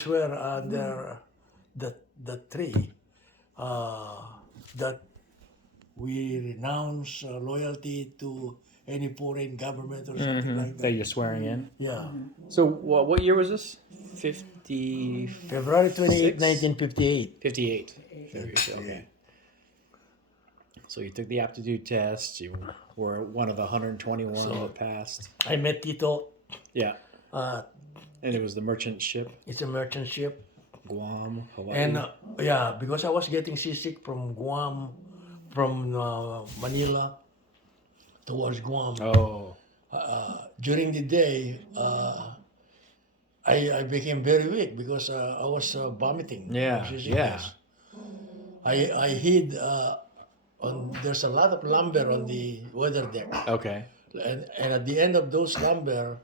Swear under the tree uh, that we renounce loyalty to any foreign government or something like That that. you're swearing in. Yeah. So what year was this? 50. February 28, 1958. 58. Okay. So you took the aptitude test. You were one of the 121 that passed. I met Tito. Yeah. Uh, And it was the merchant ship, it's a merchant ship. Guam, Hawaii. And yeah, because I was getting seasick from Guam, from Manila towards Guam. Oh. During the day, I became very weak because I was vomiting. Yeah. Yeah. I hid there's a lot of lumber on the weather deck. Okay. And at the end of those lumber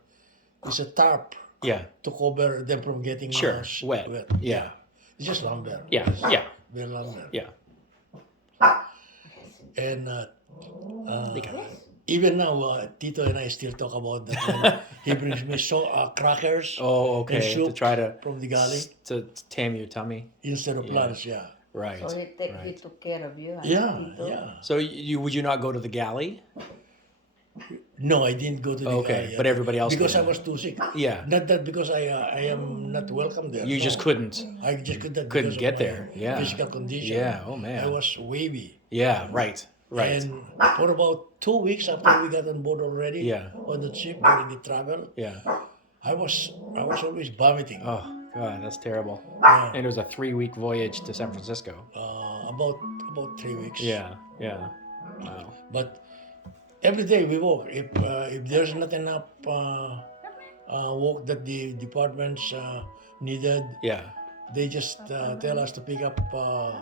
is a tarp Yeah. to cover them from getting Wet. Yeah. It's just lumber. Yeah. Yeah. Bare lumber. Yeah. And even now, Tito and I still talk about that. When he brings me crackers Oh, okay. and soup To try to from the galley to tame your tummy. instead of lunch. Yeah. Right. So he took care of you. Yeah. Tito? Yeah. So would you not go to the galley? No, I didn't go to the Okay, galley. but everybody else because did. I was too sick. Yeah. Not that because I am not welcome there. You just No. couldn't. I just couldn't Couldn't because get of my there. Yeah. physical condition. Yeah. Oh man. I was wavy. Yeah. Right. Right. And for about 2 weeks after we got on board already Yeah. on the ship during the travel, Yeah. I was always vomiting. Oh God, that's terrible. Yeah. And it was a 3-week voyage to San Francisco. About 3 weeks. Yeah. Yeah. Wow. But every day we walk. If there's not enough walk that the departments needed, Yeah. they just tell us to pick up a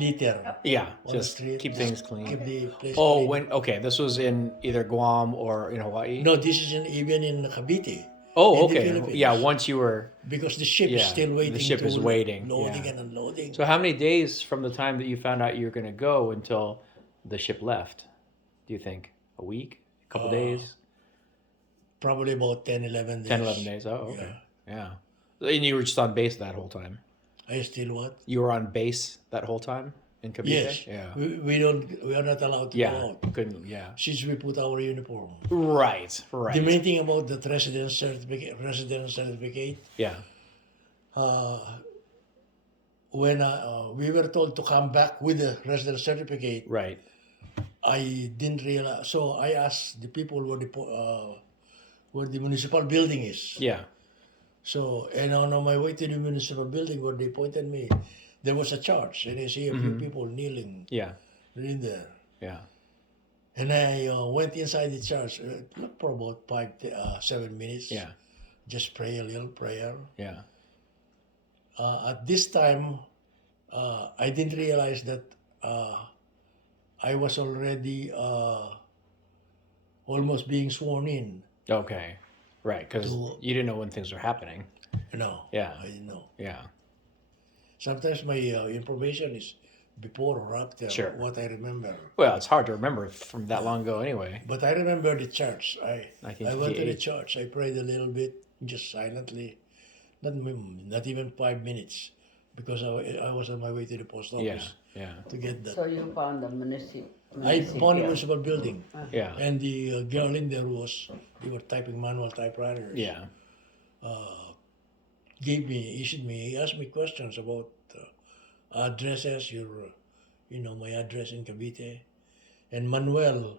litter Yeah. on the Just street. keep things clean. Keep the place Oh, clean. this was in either Guam or in Hawaii? No, this isn't even in Cavite. Oh, in the okay. Philippines. Yeah, once you were. Because the ship is Yeah, still waiting. the ship to is waiting, Loading yeah. and unloading. So how many days from the time that you found out you were going to go until the ship left, do you think? A week? A couple days? Probably about 10, 11 days. 10, 11 days. Oh, okay. Yeah. And you were just on base that whole time? I still what? You were on base that whole time in Cavite? Yes. Yeah. We are not allowed to go Yeah. out Couldn't, yeah. since we put our uniform. Right. The main thing about the residence certificate, Yeah. when we were told to come back with the residence certificate, Right. I didn't realize. So I asked the people where the municipal building is. Yeah. So, and on my way to the municipal building where they pointed me, there was a church, and I see a few people kneeling Yeah. in there. Yeah. And I went inside the church, looked for about 7 minutes. Yeah. Just pray a little prayer. Yeah. At this time, I didn't realize that I was already almost being sworn in. Okay. Right. Because you didn't know when things were happening. No, Yeah. I didn't know. Yeah. Sometimes my information is before or after Sure. what I remember. Well, it's hard to remember from that long ago anyway. But I remember the church. I went to the 1958. church. I prayed a little bit, just silently, not even 5 minutes, because I was on my way to the post Yeah. office Yeah. to get that. So you found the municipal. I found a municipal building, Yeah. and the girl in there they were typing manual typewriters. Yeah. He asked me questions about addresses, my address in Cavite. And Manuel,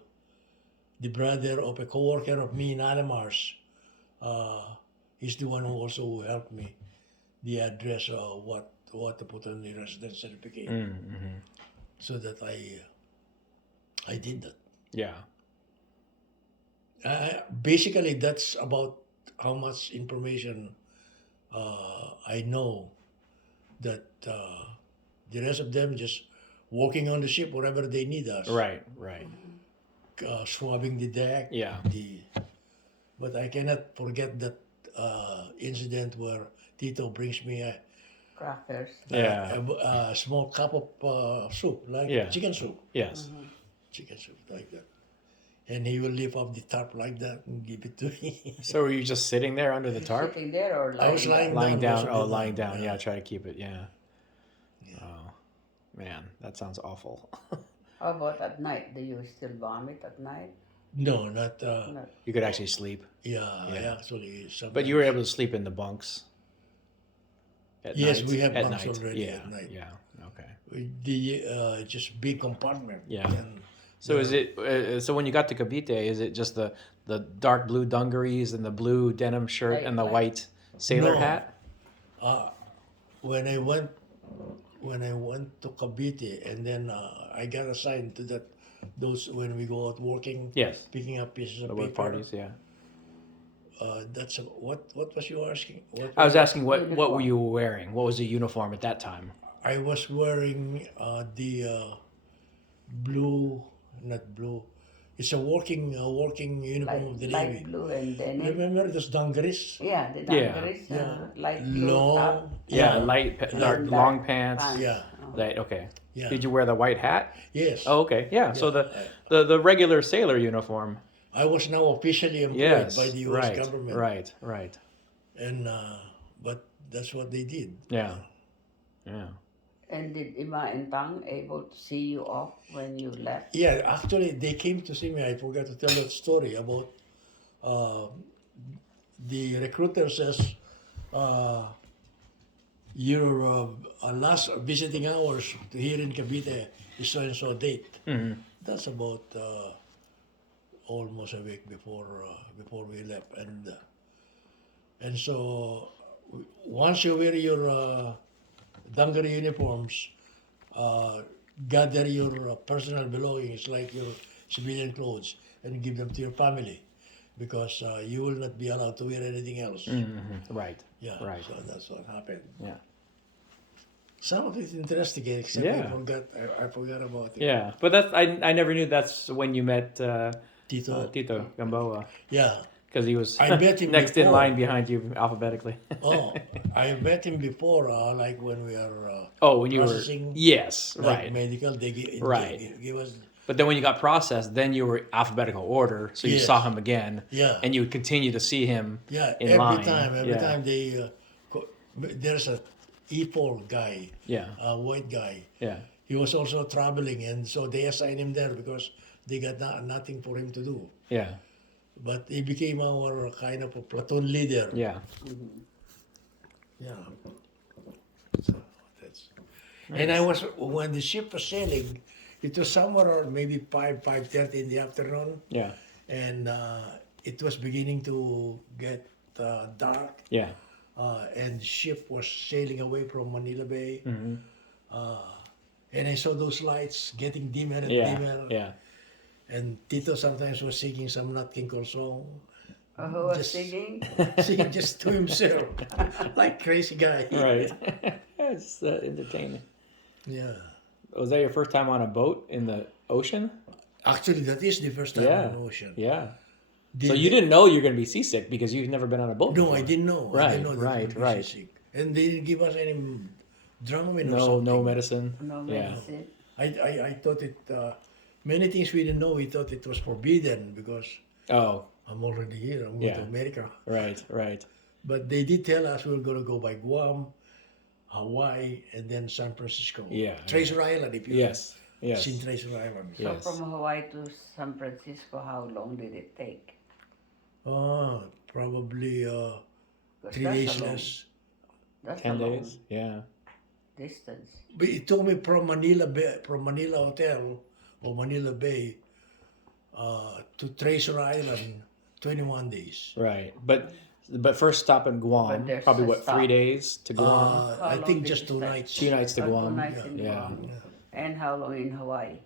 the brother of a co-worker of me in Alamars, he's the one who also helped me the address of what to put on the residence certificate, so that I did that. Yeah. Basically, that's about how much information I know. That the rest of them just walking on the ship wherever they need us, Right. Right. swabbing the deck. Yeah. But I cannot forget that incident where Tito brings me Crackers. Yeah. a small cup of soup, like Yeah. chicken soup. Yes. Chicken soup like that. and he will lift up the tarp like that and give it to me. So were you just sitting there under the tarp? Sitting there or I was lying Lying down. down. most of Oh, the lying time, down. Yeah, try to keep it. Yeah. Oh, man, that sounds awful. How about at night? Do you still vomit at night? No, not. No. You could actually sleep, Yeah, I Yeah. actually. but you were able to sleep in the bunks. At Yes, night? we have at bunks night. already Yeah. at night. Yeah. Okay. With the just big compartment. Yeah. And So is it? So when you got to Cavite, is it just the dark blue dungarees and the blue denim shirt Like- and the like- white sailor No. hat? when I went to Cavite, and then I got assigned to those when we go out working. Yes. Picking up pieces of The paper. work parties. Yeah. That's what was you asking? What I was asking what were Uniform. you wearing? What was the uniform at that time? I was wearing the blue, not blue. It's a working uniform of the Light Navy. blue and denim. Remember those dungarees? Yeah, the Yeah. dungarees. Yeah. Light blue top. Long. Yeah, Yeah. light, dark, And long pants. Yeah. Oh. Light. Okay. Yeah. Did you wear the white hat? Yes. Oh, okay. Yeah. So Yeah. the regular sailor uniform. I was now officially employed Yes. by the U.S. right. government. Right. Right. And but that's what they did. Yeah. Yeah. And did Ima and Tang able to see you off when you left? Yeah, actually, they came to see me. I forgot to tell that story about the recruiter says your last visiting hours here in Cavite is so and so date. Mm-hmm. That's about almost a week before we left, and so once you wear your dungaree uniforms, gather your personal belongings like your civilian clothes and give them to your family, because you will not be allowed to wear anything else. Mm-hmm. Right. Yeah, Right. so that's what happened. Yeah. Some of it's interesting, except Yeah. I forgot about it. Yeah. But that's I never knew that's when you met Tito. Tito Gamboa, Yeah. because he was I met him next in before. line behind you alphabetically. Oh, I met him before, like when we are Oh, when you were processing, yes, like right. medical. They give, Right. give us. But then when you got processed, then you were alphabetical order, so you Yes. saw him again, Yeah. and you would continue to see him. Yeah, in every line. time Yeah. they there's a EPOL guy, Yeah, a white guy. yeah, He was also traveling, and so they assigned him there because they got nothing for him to do. yeah, But he became our kind of a platoon leader. yeah. Yeah. So that's. And I was when the ship was sailing, it was somewhere around maybe 5:30 in the afternoon, Yeah, and it was beginning to get dark. yeah, And the ship was sailing away from Manila Bay. Mm-hmm. And I saw those lights getting dimmer and yeah, dimmer. yeah. And Tito sometimes was singing some Nat King Cole song. Who was Just- singing? Singing just to himself. Like crazy guy. Right. It's entertaining. Yeah. Was that your first time on a boat in the ocean? Actually, that is the first time Yeah. on the ocean. Yeah. Did So you they- didn't know you were going to be seasick because you've never been on a boat. No, before. I didn't know. I Right, didn't know that right, it was right. sick. And they didn't give us any Dramamine or No, something. no medicine. No Yeah. medicine. I thought it, many things we didn't know, we thought it was forbidden because Oh, I'm already here, I'm going Yeah. to America. right, right. But they did tell us we were going to go by Guam, Hawaii, and then San Francisco. Yeah. Treasure Island, if you Yes, yes. seen Treasure Island. So Yes. from Hawaii to San Francisco, how long did it take? Probably 'Cause 3 that's days a long- less. That's 10 a long days. Yeah. distance. But it took me from Manila Bay, from Manila Hotel or Manila Bay to Treasure Island, 21 days. Right. But first stop in Guam. But there's Probably a what, stop. 3 days to Guam? How I long think did just you 2 stay? nights. 2 nights to Oh, 2 Guam. nights in Yeah. Guam. And how long in Hawaii?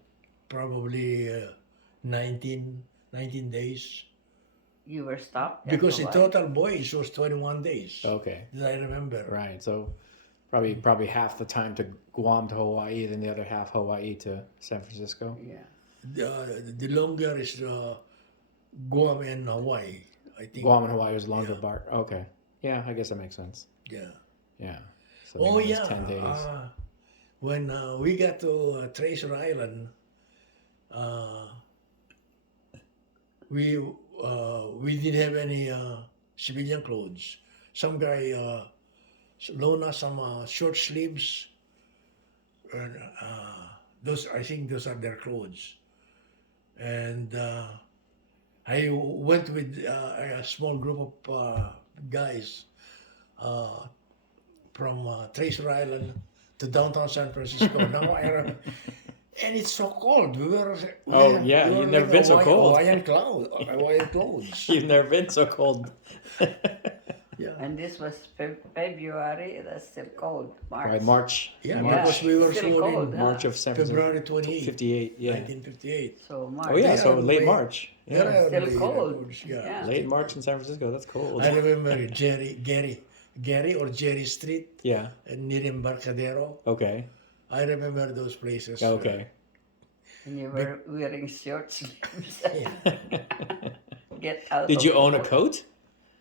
Probably 19 days. You were stopped? at Because the Hawaii? total voyage was 21 days. Okay. Did I remember? Right. So probably half the time to Guam to Hawaii, then the other half Hawaii to San Francisco. Yeah. The longer is Guam and Hawaii, I think. Guam and Hawaii was a longer Yeah. bar. Okay. Yeah, I guess that makes sense. Yeah. Yeah. So Oh maybe it's yeah. 10 days. When we got to Treasure Island, we didn't have any civilian clothes. Some guy loaned us some short sleeves, and those I think those are their clothes. And I went with a small group of guys uh, from Treasure Island to downtown San Francisco. Now I remember, and it's so cold. Oh, yeah, we were you've never like been so cold. Hawaiian clothes. You've never been so cold. Yeah, And this was February. That's still cold. March. Right, March. yeah, Yeah, because we were still sworn cold, in huh? March of San Francisco. February 28, 58, yeah. 1958. So March. Oh, yeah, They so are late way- March. They Yeah. are Still late cold. records, yeah. Yeah. Late March in San Francisco, that's cold. I remember Gary or Jerry Street Yeah, and near Embarcadero. okay. I remember those places. Okay. And you were wearing short sleeves. Get out. Did of you the own a cold. coat?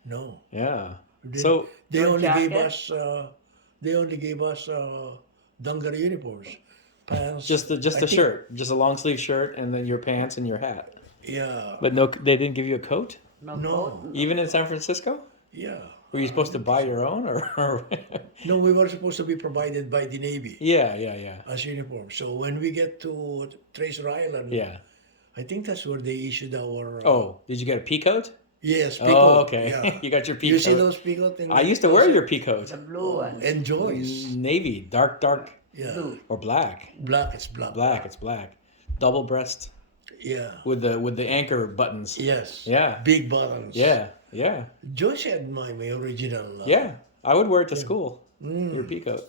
No, Yeah. They- So, they No only gave jacket? us dungaree uniforms, pants. just I a think- shirt, just a long sleeve shirt, and then your pants and your hat. Yeah, But no, they didn't give you a coat, No, No. coat? even in San Francisco. yeah. Were you supposed to buy your own, or? No, we were supposed to be provided by the Navy Yeah. as uniform. So when we get to Treasure Island, Yeah. I think that's where they issued our. Oh, did you get a pea coat? Yes, Oh, peacoat. okay. Yeah. You got your pea You coat. see those peacoat? I used to wear your pea coat. The blue one. And Joyce. Navy, dark, Yeah. Blue. or black. Black. It's black. Black, it's black. Double breast Yeah. with the anchor buttons. Yes. Yeah. Big buttons. Yeah. Joyce had my original. Yeah. I would wear it to school. Mm. Your pea coat.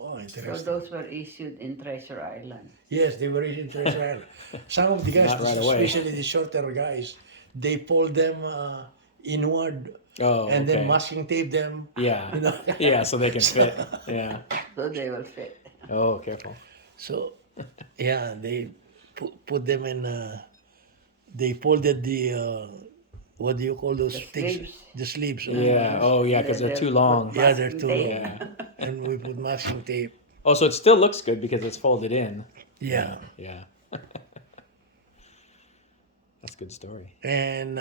Oh, So interesting. those were issued in Treasure Island. Yes, they were in Treasure Island. Some of the guys, Not right away. especially the shorter guys, they fold them inward Oh, and okay. then masking tape them. Yeah. You know? Yeah, so they can fit. Yeah. So they will fit. Oh, careful. So, yeah, they put them in. They folded the what do you call those The things? sleeves. The sleeves. Yeah. Oh, yeah, because they're too long. Yeah, they're masking too tape. long. Yeah. And we put masking tape. Oh, so it still looks good because it's folded in. Yeah. Yeah. That's a good story. And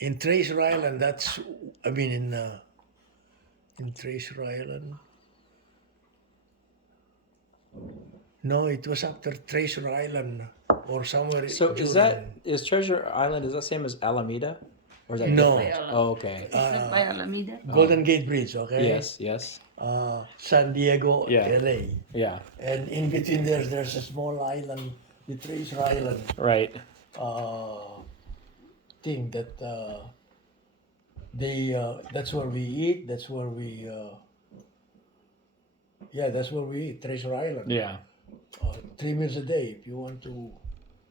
in Treasure Island, in Treasure Island. No, it was after Treasure Island or somewhere. So during- is Treasure Island, is that same as Alameda? Or is that No. different? Oh, okay. Is it by Alameda? Golden Gate Bridge? Okay. Yes. San Diego, Yeah. LA, Yeah. and in between there's a small island, the Treasure Island Right. thing that that's where we eat. That's where we that's where we eat. Treasure Island. Yeah. 3 meals a day if you want to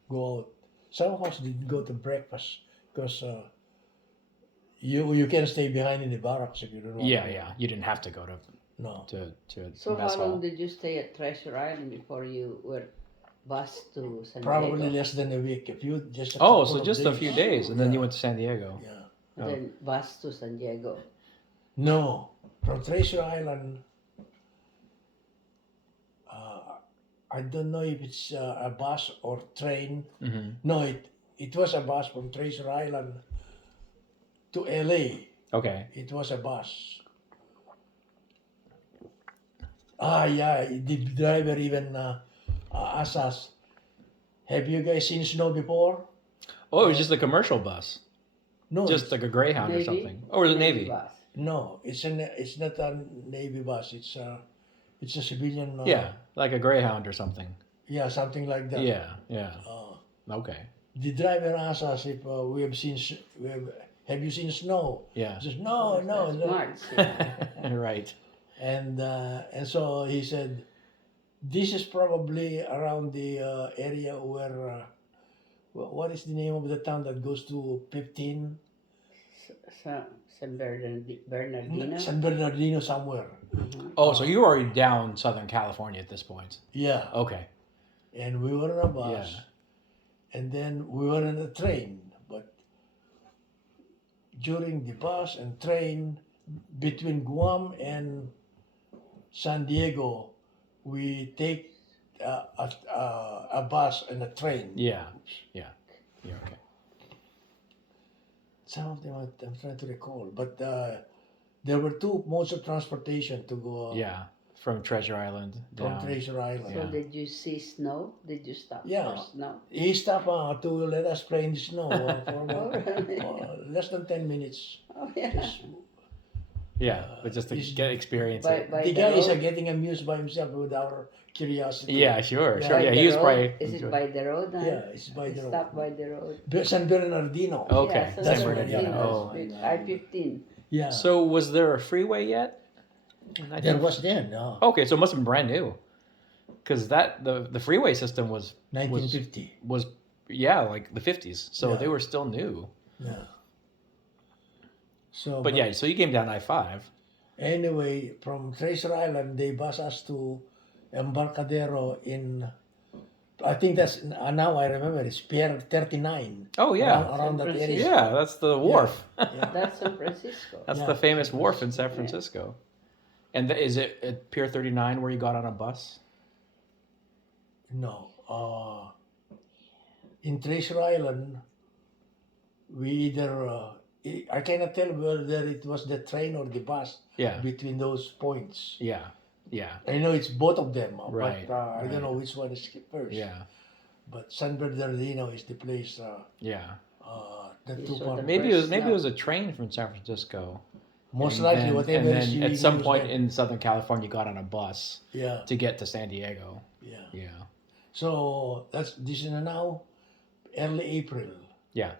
go out. Some of us did go to breakfast because you can stay behind in the barracks if you don't want. Yeah. You didn't have to go No. to So mess how long hall. did you stay at Treasure Island before you were bused to San Probably Diego? less than a week. If you just a Oh, couple so of just a few days, and then you went to San Diego. Yeah. Oh. Then bused to San Diego. No, from Treasure Island. I don't know if it's a bus or train. Mm-hmm. No, it was a bus from Treasure Island to LA. Okay. It was a bus. Yeah, the driver even asked us, "Have you guys seen snow before?" Oh, it was just a commercial bus, No, just like a Greyhound or Navy? something. Oh, was it Navy? Bus. no, it's not a Navy bus. It's a civilian. Yeah, like a Greyhound or something. Yeah, something like that. Yeah. Uh, Okay. the driver asked us if we have seen. Have you seen snow? Yeah. I said, no. March. Yeah. Right. And so he said, this is probably around the area where. What is the name of the town that goes to 15? San Bernardino. San Bernardino somewhere. Oh, so you were already down Southern California at this point. Yeah. Okay. And we were on a bus. Yeah. And then we were on a train. But during the bus and train between Guam and San Diego, we take a bus and a train. Yeah. Yeah. Okay. Some of them I'm trying to recall, but there were two modes of transportation to go Yeah. From Treasure Island from down. Treasure Island. So Yeah. did you see snow? Did you stop Yeah. for snow? He stopped to let us play in the snow for Oh, about really? less than 10 minutes. Oh, yeah. Just, Yeah. But just to is- get experience By, it. by the the guy is road? getting amused by himself with our curiosity. Yeah. Sure. Yeah. Sure. By Yeah. the He was road? probably. Is it enjoying- by the road? Huh? Yeah, it's by the road. Stop by the road. San Bernardino. Okay. Yeah, That's San where- Bernardino. yeah, oh. I-15. Yeah. So was there a freeway yet? there was then, Okay, so it must have been brand new, because the freeway system was 1950. was yeah, like the 50s. So Yeah. they were still new. Yeah. So, But yeah, so you came down I-5. Anyway, from Treasure Island, they bus us to Embarcadero in. I think that's now I remember it's Pier 39. Oh yeah, around that San area. yeah, that's the wharf. Yeah. That's San Francisco. That's Yeah. the famous wharf in San Yeah. Francisco. And is it at Pier 39 where you got on a bus? No. In Treasure Island, we either I cannot tell whether it was the train or the bus Yeah, between those points. yeah, yeah, I know it's both of them, Right, but I right. don't know which one is first. yeah, But San Bernardino is the place. yeah. The You two saw part. the Maybe it was First a train from San Francisco. Most And likely, then- whatever And is then being at some used point then. in Southern California, you got on a bus Yeah, to get to San Diego. yeah. Yeah, So this is now early April. yeah,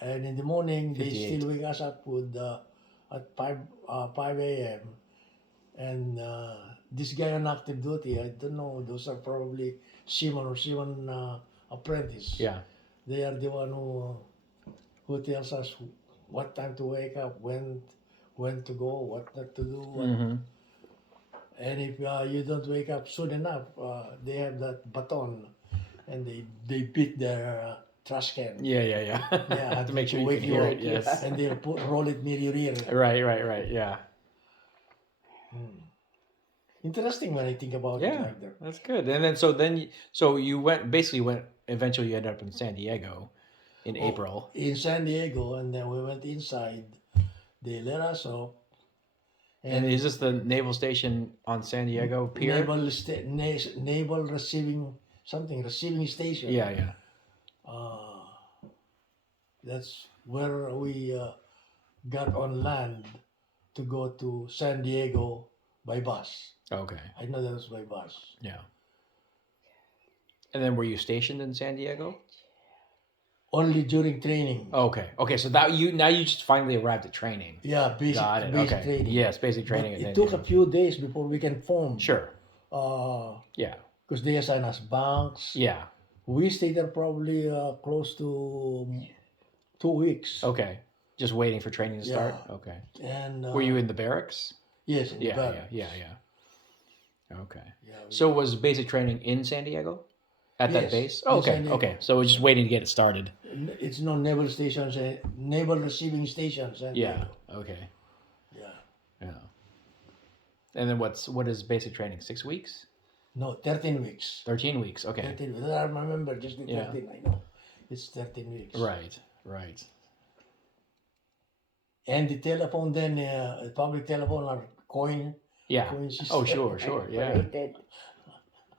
And in the morning, they 58. still wake us up with at 5 a.m. And this guy on active duty, I don't know, those are probably seaman or seaman apprentice. yeah, They are the one who tells us what time to wake up, when to go, what not to do. hmm And if you don't wake up soon enough, they have that baton, and they beat their trash can. yeah, yeah, yeah. Yeah, to make sure you wake can you hear up. it. Yes. And they'll roll it near your ear. Right. Yeah, Interesting when I think about it yeah. like that. That's good. And then so you went. Eventually, you ended up in San Diego in Oh, April. In San Diego, and then we went inside. They let us off. And is this the naval station on San Diego Pier? Naval receiving station. Yeah. That's where we got on land to go to San Diego by bus. Okay. I know that was by bus. Yeah. And then were you stationed in San Diego? Only during training. Okay. So that you just finally arrived at training. Yeah, basic, Got it. basic Okay. training. Yes, basic But training. it took a few days before we can form. Sure. Because Yeah. they assign us bunks. Yeah. We stayed there probably close to 2 weeks. Okay. Just waiting for training to start. Yeah. Okay. And Were you in the barracks? Yes, in the Yeah. barracks. Okay. Yeah, So was basic training in San Diego? At that Yes, base? in Oh, okay. San Diego. Okay. So we're just waiting to get it started. it's no naval stations, naval receiving stations. And Yeah. Okay. Yeah. Yeah. And then what is basic training? 6 weeks? No, 13 weeks. 13 weeks. Okay. 13 weeks. I remember just the Yeah. 13, I know. It's 13 weeks. Right. And the telephone then, public telephone are coin Yeah. system. Oh, sure. Yeah. Operated.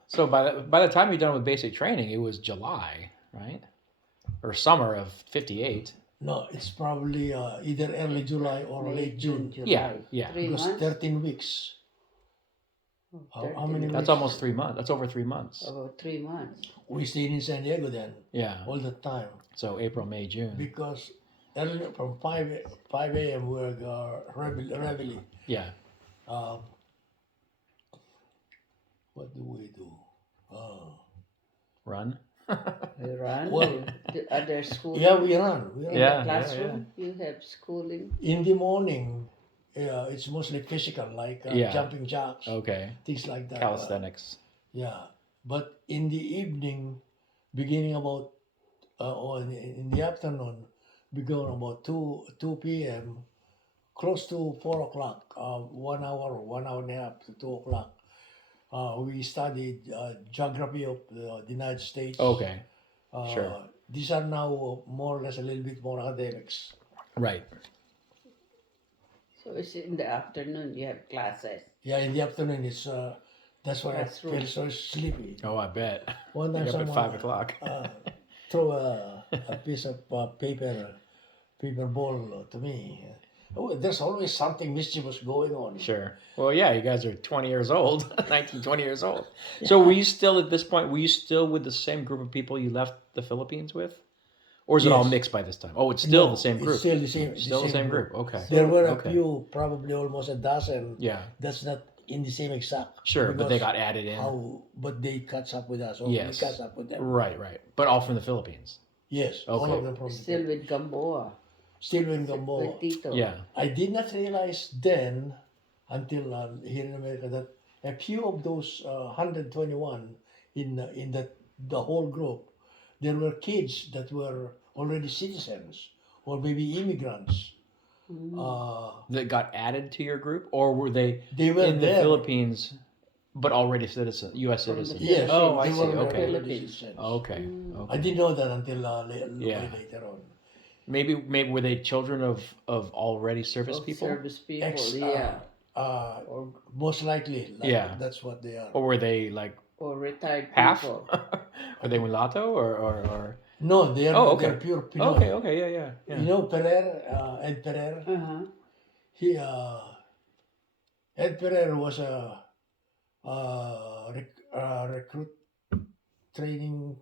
So by the time you're done with basic training, it was July, right? Or summer of 58. No, it's probably either early July or late June. Yeah, yeah. 3 Because months. 13 weeks. How 13 many weeks. That's almost 3 months. That's over 3 months. About 3 months. We stayed in San Diego then, Yeah. all the time. So April, May, June. Because early from 5 a.m. we were reveille. Yeah. What do we do? Run. You run. Well- The other school. Yeah, we run. We run. Yeah. In the classroom. You have schooling. In the morning, it's mostly physical, like Yeah. jumping jacks, Okay. things like that. Calisthenics. Yeah, but in the evening, beginning about or in the afternoon, beginning about 2 p.m., close to 4 o'clock, 1 hour and a half to 2 o'clock, we studied geography of the United States. Okay. Uh, Sure. These are now more or less a little bit more academics. Right. So it's in the afternoon you have classes. Yeah, in the afternoon, it's that's why I Classroom. feel so sleepy. Oh, I bet. One time You're up at someone 5 o'clock. throw a piece of paper ball to me. Oh, there's always something mischievous going on. Sure. Well, yeah, you guys are 20 years old, 19, 20 years old. So were you still at this point, were you still with the same group of people you left the Philippines with? Or is it all Yes. mixed by this time? Oh, it's still No, the same it's group. still the same. Still the same group. Okay. There were a Okay. few, probably almost a dozen. Yeah. That's not in the same exact. Sure, but they because got added in. but they catch up with us, or Yes. we catch up with them. Right, right. But all from the Philippines. Yes, all Okay. of them from Still with Gamboa. still in Gamboa. With Tito. Yeah. I did not realize then, until here in America, that a few of those 121 in the whole group, there were kids that were already citizens or maybe immigrants. That got added to your group? Or were they They were in the there. Philippines but already citizens, U.S. From the citizens? Yes, Oh, I they see. were Okay. already Philippines. citizens. Okay. I Okay. didn't know that until Yeah. later on. Maybe were they children of already service Of people? service people, Ex- yeah. Or most likely, Yeah. that's what they are. Or were they like Or retired half? people. Were they mulatto or? No, they are Oh, okay. they're pure Pinoy. Okay, okay, yeah. You know Pereira, Ed Pereira. Uh-huh. He Ed Pereira was a recruit training.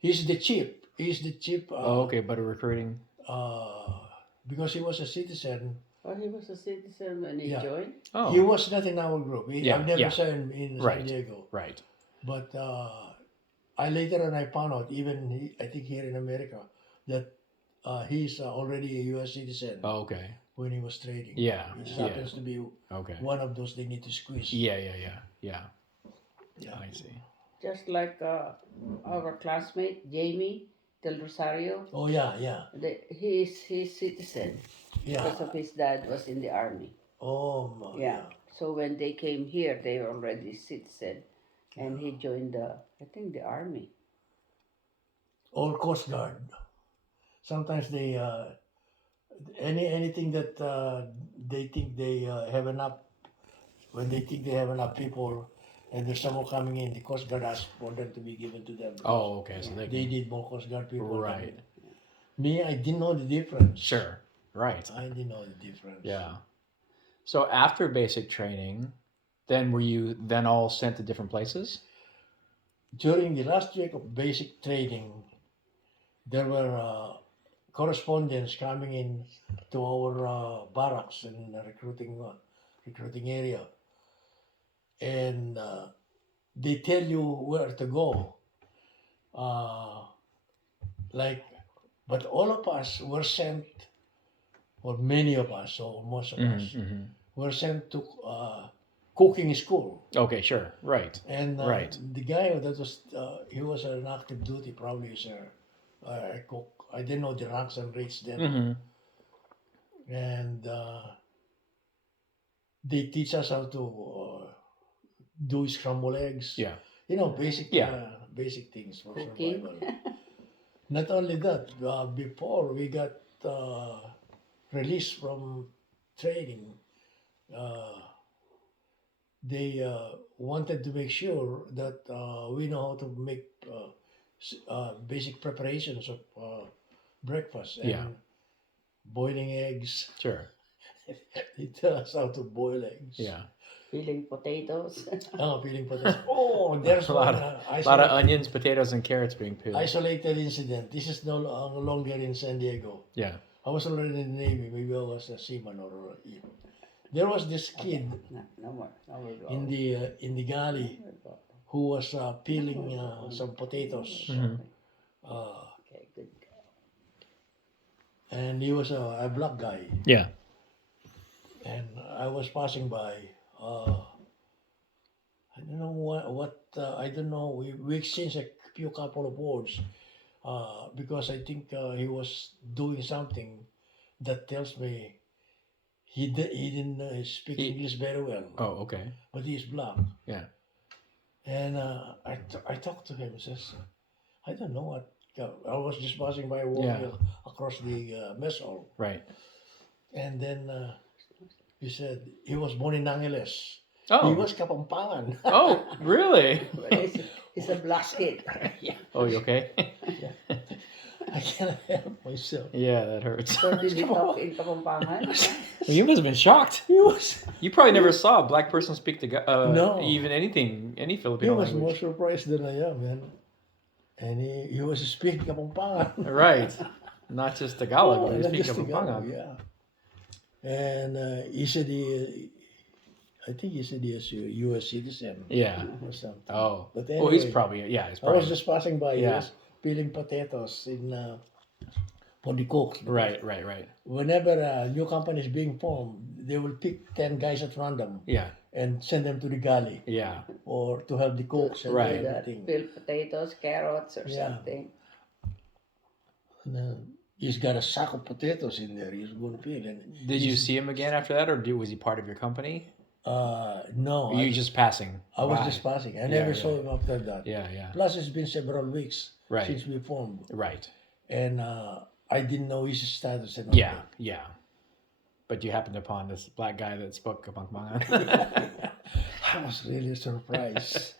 He's the chief. He's the chief. Oh, okay, but a recruiting. Because he was a citizen. Oh, he was a citizen when he Yeah. joined? Oh, He was not in our group. Yeah, I've never yeah. saw him in Right. San Diego. right. But I later on I found out, I think here in America, that he's already a U.S. citizen Oh, okay. when he was trading. Yeah, It just yeah. happens to be Okay. one of those they need to squeeze. Yeah. Yeah. I see. Just like our classmate, Jamie Del Rosario. Oh yeah. He's citizen Yeah. because of his dad was in the army. Oh my. Yeah. So when they came here, they were already citizen. And he joined I think the army. Or Coast Guard. Sometimes they anything that they think they have enough, when they think they have enough people and there's someone coming in, the Coast Guard asks for them to be given to them. Oh, okay. So they They need more Coast Guard people. than right. me, I didn't know the difference. Sure. Right. I didn't know the difference. Yeah. So after basic training, then were you then all sent to different places? During the last week of basic training, there were correspondents coming in to our barracks and recruiting area, and they tell you where to go. Like, but all of us were sent, or many of us, or most of us, were sent to cooking school. Okay, sure. Right. And Right. the guy that was, he was an active duty, probably as a cook. I didn't know the ranks and rates then. Mm-hmm. And they teach us how to do scrambled eggs. Yeah. You know, basic basic things for Cooking. survival. Not only that, before we got released from training, they wanted to make sure that we know how to make basic preparations of breakfast and Yeah. boiling eggs. Sure. They tell us how to boil eggs. Yeah. Peeling potatoes. Peeling potatoes. Oh, there's A lot one A lot of onions, potatoes, and carrots being peeled. isolated incident. This is no longer in San Diego. Yeah. I was already in the Navy. Maybe I was a seaman or there was this kid No more. in the galley who was peeling some potatoes. Mhm. Okay, good. And he was a black guy. Yeah. And I was passing by. I don't know what I don't know. We exchanged a few couple of words because I think he was doing something that tells me he didn't speak He- English very well, Oh, okay. but he's black. Yeah. And I talked to him. He says, I don't know what. I was just passing by, walking across the mess hall. Right. And then he said he was born in Angeles. Oh. He was Kapampangan. Oh, really? He's a black kid. Yeah. Oh, you okay? I cannot help myself. Yeah, that hurts. So did he talk in Kapampangan? You must have been shocked. He was. You probably never saw a black person speak to No. even anything, any He Filipino was more language. surprised than I am, man. And he was speaking Kapampangan. Right. Not just Tagalog, but he not speaks just Tagalog, Kapampangan. yeah. And he said I think he said he is a U.S. citizen Yeah. or something. Oh. But Well, he's anyway, probably, yeah, he's I probably. was just passing by. He Yeah. was peeling potatoes in for the cooks. Right. Whenever a new company is being formed, they will pick 10 guys at random Yeah. and send them to the galley Yeah. or to help the cooks and Right. everything. Peel potatoes, carrots, or Yeah. something. And, he's got a sack of potatoes in there. He's going to peel. And Did you see him again after that, or was he part of your company? no, Or you just passing? I was by? just passing. I Yeah, never yeah. saw him after that. Yeah. Plus, it's been several weeks Right. since we formed, Right. and I didn't know his status and all Yeah. But you happened upon this black guy that spoke Kapampangan. that. I was really surprised.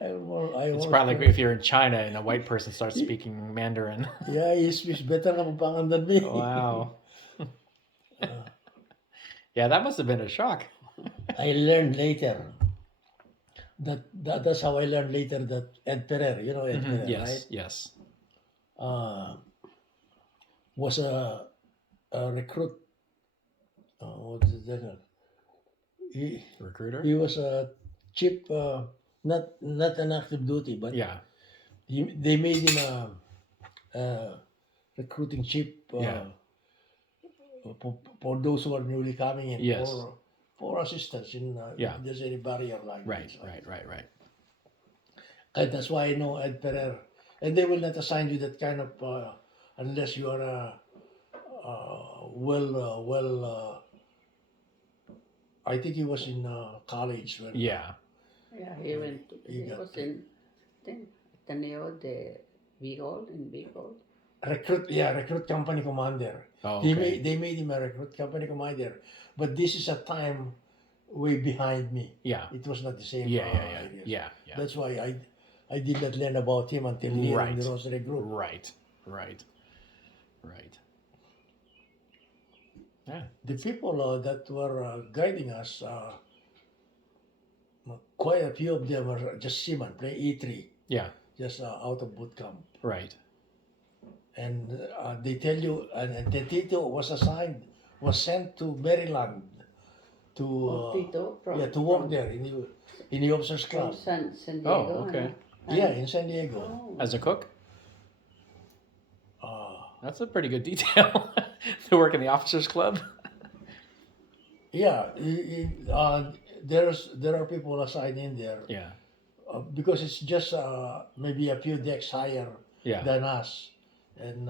It's probably like if you're in China and a white person starts speaking Mandarin. Yeah, he speaks better Kapampangan than me. Wow. Yeah, that must have been a shock. I learned later that's how I learned later that Ed Ferrer, you know Ed Ferrer, Yes. right? Yes. Was a recruit. What is that? Recruiter. He was a chief, not an active duty, but Yeah. they made him a recruiting chief for those who are newly coming in. Yes. For assistance in if there's any barrier like Right. this. Right. And that's why I know Ed Ferrer. And they will not assign you that kind of unless you are I think he was in college when Yeah. Yeah, he went. He got was in, I think, Ateneo de Bicol in Bicol. recruit company commander. Oh, They okay. made him a recruit company commander, but this is a time way behind me. Yeah. It was not the same. Yeah. areas. Yeah. That's why I did not learn about him until here in the Rosary Group. Right. Yeah. The people that were guiding us, quite a few of them were just seamen, play E3, Yeah. just out of boot camp. Right. And they tell you, and the Tito was sent to Maryland to Tito from, to work there in the officers from club. San Diego. Oh, okay. Yeah, in San Diego. Oh. As a cook? Uh, That's a pretty good detail. To work in the officers club? yeah, there are people assigned in there Yeah. because it's just maybe a few decks higher Yeah. than us, and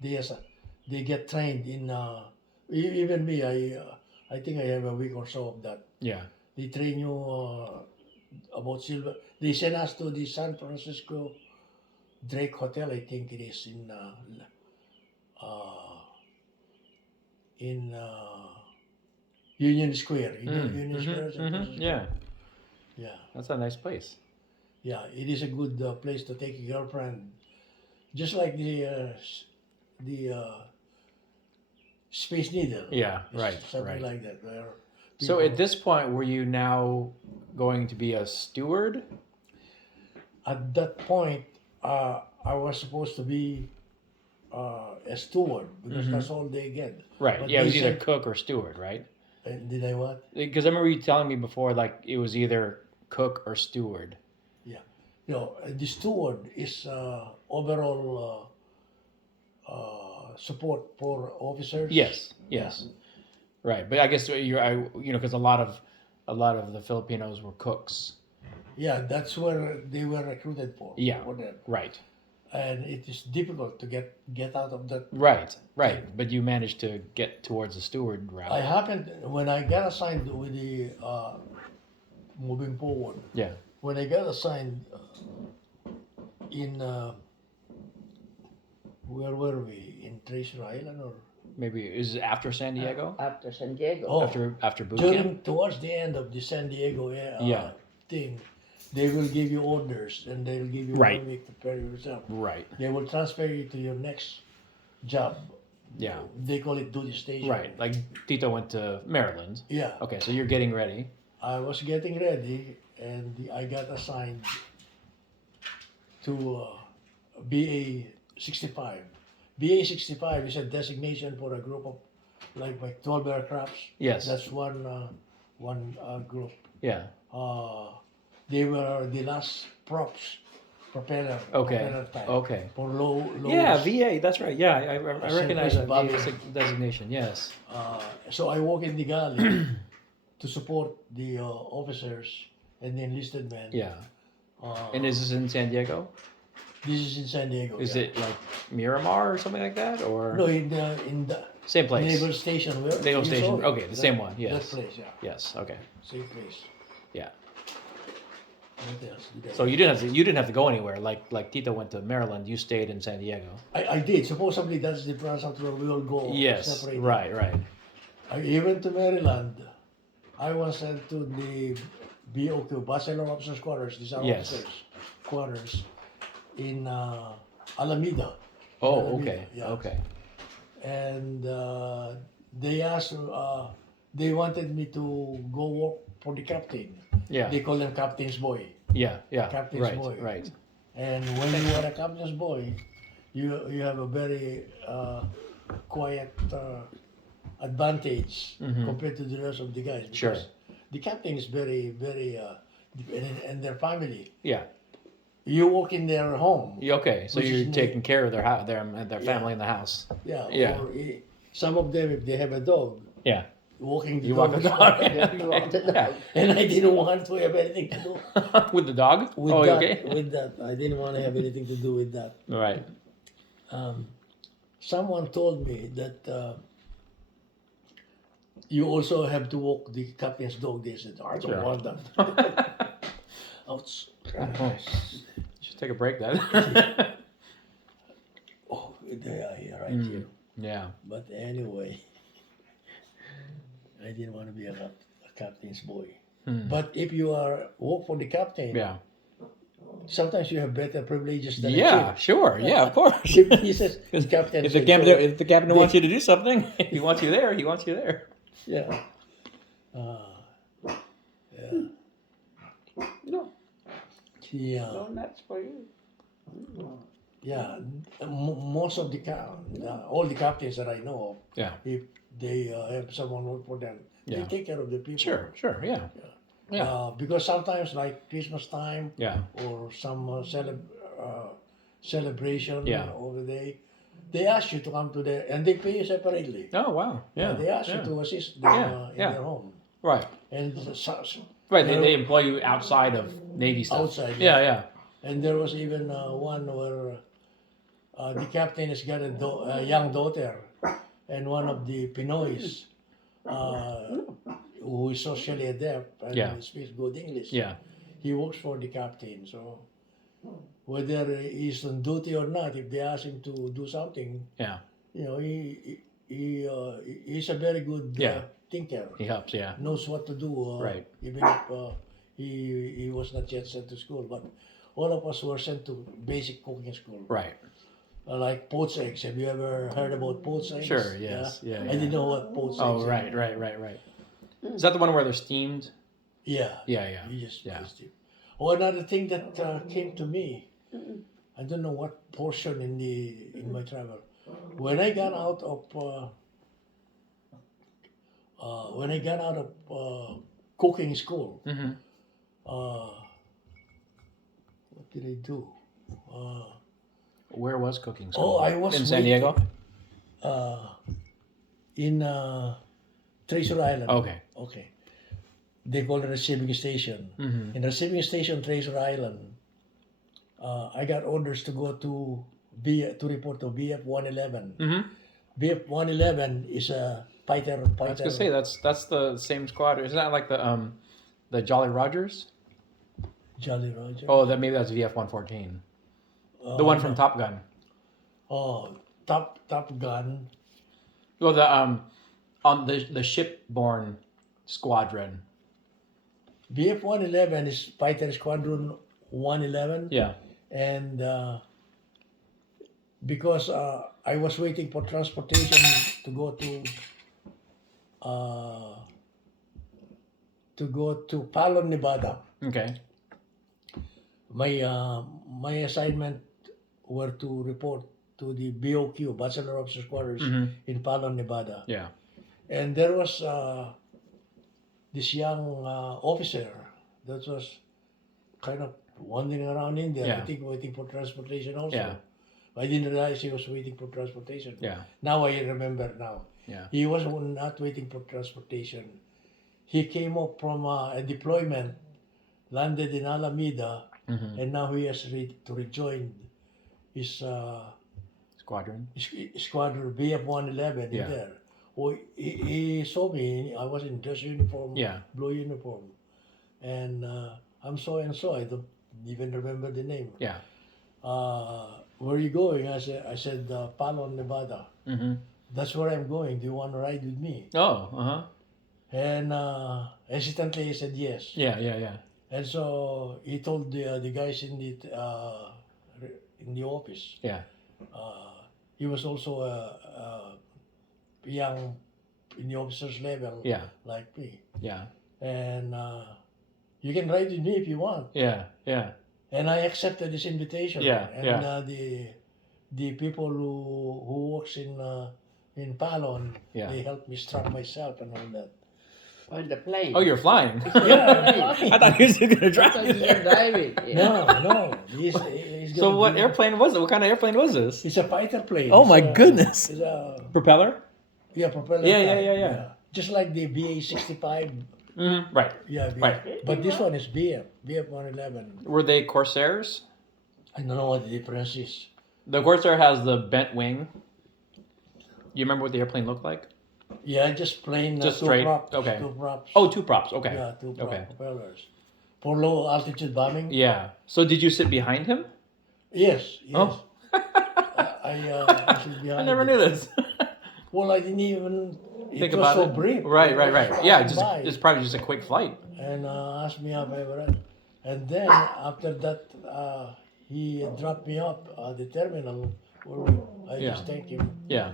they get trained in. Even me, I think I have a week or so of that. Yeah. They train you about silver. They send us to the San Francisco Drake Hotel, I think it is in Union Square. You know Union Square, San Francisco? Yeah. Yeah, That's a nice place. yeah. It is a good place to take a girlfriend, just like the Space Needle. Yeah. It's Right. something Right. like that. Where So people- at this point, were you now going to be a steward? at that point, I was supposed to be a steward because that's all they get. Right. But Yeah, it was they either said- cook or steward, right? Did I what? Because I remember you telling me before, like it was either cook or steward. Yeah. The steward is overall support for officers. Yes. Right, but I guess because a lot of the Filipinos were cooks. Yeah, that's where they were recruited for. Yeah. For them. Right. And it is difficult to get out of that. Right. But you managed to get towards the steward route. I happened when I got assigned with the moving forward. Yeah. When I got assigned in where were we, in Treasure Island or Maybe is it after San Diego? After San Diego. Oh, After boot during camp? towards the end of the San Diego Yeah. thing, they will give you orders and they will give you Right. 1 week to prepare yourself. Right. They will transfer you to your next job. Yeah. They call it duty station. Right. Like Tito went to Maryland. Yeah. Okay, so you're getting ready. I was getting ready and I got assigned to BA 65. BA 65 is a designation for a group of like 12 aircrafts. Yes. That's one group. Yeah. They were the last propeller Okay. type Okay. for low. Yeah, VA. That's right. Yeah, I recognize that Bobby. VA designation. Yes. So I walk in the galley to support the officers and the enlisted men. Yeah. Uh, And is this in San Diego? This is in San Diego. Is yeah. it like Miramar or something like that, or No, in the same place? naval station. Where Naval you station. saw it. Okay, the same one. Yes. That place, yeah. Yes. Okay. Same place. Yeah. What else did I- So you didn't have to go anywhere. Like Tito went to Maryland. You stayed in San Diego. I did. Supposedly that's the branch after all we all go Yes. separate. Right. Right. I even to Maryland. I was sent to the BOQ, Bachelor Officers Quarters. These are Yes. officers quarters in Alameda. Oh. Alameda, Okay. yeah. Okay. And they asked, they wanted me to go work for the captain. Yeah. They call them captain's boy. Yeah. Yeah. Captain's right. boy. Right. And when you are a captain's boy, you have a very quiet advantage compared to the rest of the guys. Sure. Because the captain is very, very, and their family. Yeah. You walk in their home. Okay. So Which is you're neat. taking care of their family in the house. Yeah. Yeah. Or some of them, if they have a dog, Yeah. walking the You dog. walk the dog. You walk the dog. And I didn't want to have anything to do With the dog? with oh, that. okay. With that, I didn't want to have anything to do with that. Right. Someone told me that you also have to walk the captain's dog. They said, I don't Sure. want that. Ouch. Just take a break then. Oh, they are here, right here. Yeah. But anyway, I didn't want to be a captain's boy. But if you are work for the captain, Yeah. sometimes you have better privileges than Yeah. Sure. Yeah. Of course. a kid. He says, the captain If the said, captain, "So, if the captain wants you to do something, he wants you there. He wants you there. yeah. Yeah. No, Yeah. no nuts for you. Yeah, most of all the captains that I know of, Yeah. if they have someone work for them, Yeah. they take care of the people. Sure. Sure. Yeah. Yeah. Because sometimes, like Christmas time Yeah. or some celebration Yeah. of the day, they ask you to come to and they pay you separately. Oh wow. Yeah. They ask yeah. you to assist them Yeah, in yeah. their home. Right. And Right. They employ you outside of Navy stuff. Outside, Yeah. Yeah. And there was even one where the captain has got a young daughter, and one of the Pinoys, who is socially adept and Yeah. speaks good English, Yeah. he works for the captain. So whether he's on duty or not, if they ask him to do something, Yeah. he's a very good Yeah. thinker. He helps. Yeah. Knows what to do. Right. Even if he was not yet sent to school, but all of us were sent to basic cooking school. Right. Like poached eggs. Have you ever heard about poached eggs? Sure, yes, yeah, I yeah. didn't know what poached Oh eggs right. Right. Is that the one where they're steamed? Yeah. Yeah. You just Yeah. taste it. Oh, another thing that came to me, I don't know what portion in my travel. When I got out of cooking school, Mm-hmm. what did I do? Where was cooking school? Oh, I was in San Diego. In Treasure Island. Okay. Okay. They call it receiving station. Mm-hmm. In receiving station, Treasure Island, I got orders to go to report to BF-111. Mm-hmm. BF-111 is a fighter. I was gonna say that's the same squadron. Isn't that like the The Jolly Rogers? Jolly Roger. Oh, that maybe that's VF-114. The one from Top Gun. Oh, Top Gun. Well, the on the shipborne squadron. BF-111 is Fighter Squadron 111. Yeah. And because I was waiting for transportation to go to Palon, Nevada. Okay. My assignment were to report to the BOQ, Bachelor Officers Quarters, in Palon, Nevada. Yeah. And there was this young officer that was kind of wandering around in there, Yeah. I think waiting for transportation also. Yeah. I didn't realize he was waiting for transportation. Yeah. Now I remember now. Yeah. He was not waiting for transportation. He came up from a deployment, landed in Alameda, and now he has to rejoin his Squadron. squadron BF-111 Yeah. in there. Oh, he saw me. I was in dress uniform, Yeah. blue uniform, and I'm so and so. I don't even remember the name. Yeah. Where are you going? I said Palon, Nevada. Mm-hmm. That's where I'm going. Do you want to ride with me? Oh. Uh-huh. And hesitantly he said yes. Yeah. Yeah. Yeah. And so he told the guys in the office. Yeah. He was also a young in the officer's level, Yeah. like me. Yeah. And you can ride with me if you want. Yeah. Yeah. And I accepted this invitation. Yeah, And yeah. The people who works in Palon, Yeah. they helped me strap myself and all that. On the plane. Oh, you're flying. Yeah. I thought he was going to I drive thought you you were there. driving. Yeah. No. He's So gonna what do- airplane was it? What kind of airplane was this? It's a fighter plane. Oh my It's a- goodness. It's a Propeller? propeller. Yeah, type, yeah. Just like the BA-65. Mm-hmm. Right. Yeah, Right. But this one is BF-111. Were they Corsairs? I don't know what the difference is. The Corsair has the bent wing. You remember what the airplane looked like? Yeah, just plain Just two straight? props. Okay. Two props. Oh, two props. Okay. Yeah, two Okay. propellers. For low altitude bombing? Yeah. So did you sit behind him? Yes. Oh. I should be I never knew this. Well, I didn't even Think it was about so it. brief. Right. It was Yeah, passing by. it's probably just a quick flight. And asked me if I ever had. And then after that, he dropped me up at the terminal. Where I Yeah. just thanked him. Yeah.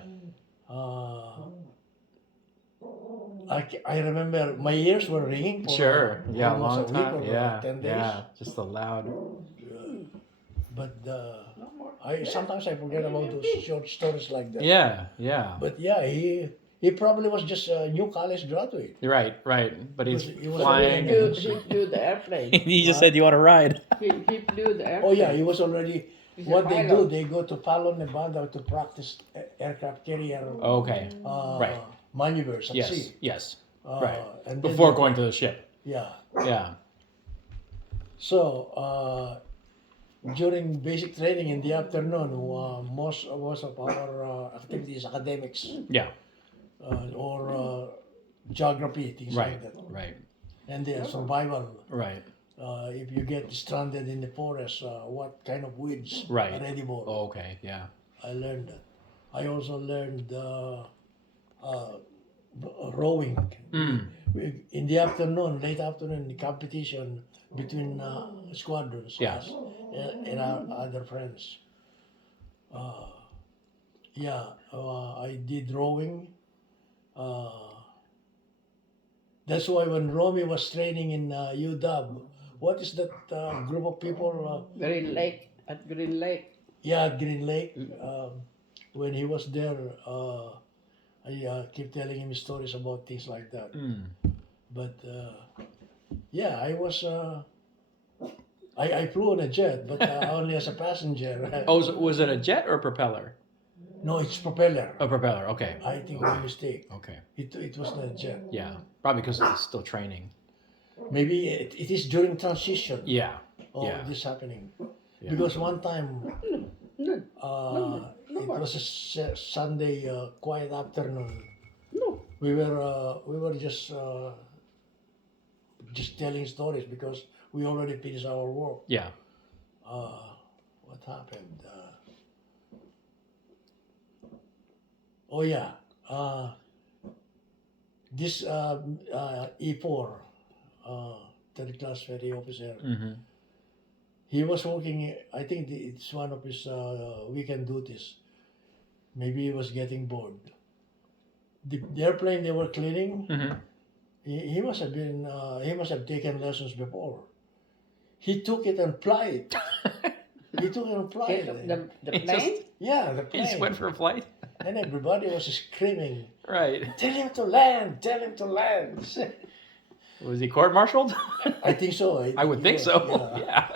I remember my ears were ringing for Sure. Yeah, a almost long a time. week or Yeah. 10 days. Yeah. Just the loud. But I sometimes I forget about those short stories like that. Yeah. Yeah. But yeah, he probably was just a new college graduate. Right. But he's He was flying. He flew the airplane. He just said, "You want to ride?" He flew the airplane. Oh yeah, he was already. He's a What they do, pilot. they go to Palon, Nevada to practice aircraft carrier Okay. Right. maneuvers at Yes. sea. Yes. Uh, Right. And then Before they- going to the ship. Yeah. Yeah. So during basic training in the afternoon, most of our activities, academics Yeah. or geography, things Right. like that, Right. and then survival. Right. If you get stranded in the forest, what kind of weeds Right. are edible? Oh, okay. Yeah. I learned that. I also learned rowing. Mm. In the afternoon, late afternoon, the competition between squadrons, Yeah. us and our other friends. I did rowing. That's why when Romy was training in UW, what is that group of people? Green Lake. At Green Lake. Yeah, at Green Lake. When he was there, I keep telling him stories about things like that. Mm. But yeah, I was. I flew on a jet, but only as a passenger. Oh, was it a jet or a propeller? No, it's propeller. A propeller. Okay. I think it was a mistake. Okay. It was not a jet. Yeah. Probably because it's still training. Maybe it is during transition. Yeah. Of Yeah. this happening. Yeah. Because one time, it was a Sunday quiet afternoon. No. We were just just telling stories because we already finished our work. Yeah. What happened? Oh yeah, this E4, third class ferry officer. Mm-hmm. He was working. I think it's one of his weekend duties. Maybe he was getting bored. The airplane they were cleaning. Mm-hmm. He must have been. He must have taken lessons before. He took it and fly it. He took it and fly Take it. up the He plane? just- Yeah, the He just plane. went for a flight. And everybody was screaming, Right. "Tell him to land! Tell him to land!" Was he court-martialed? I think so. I would think he so. was, Yeah.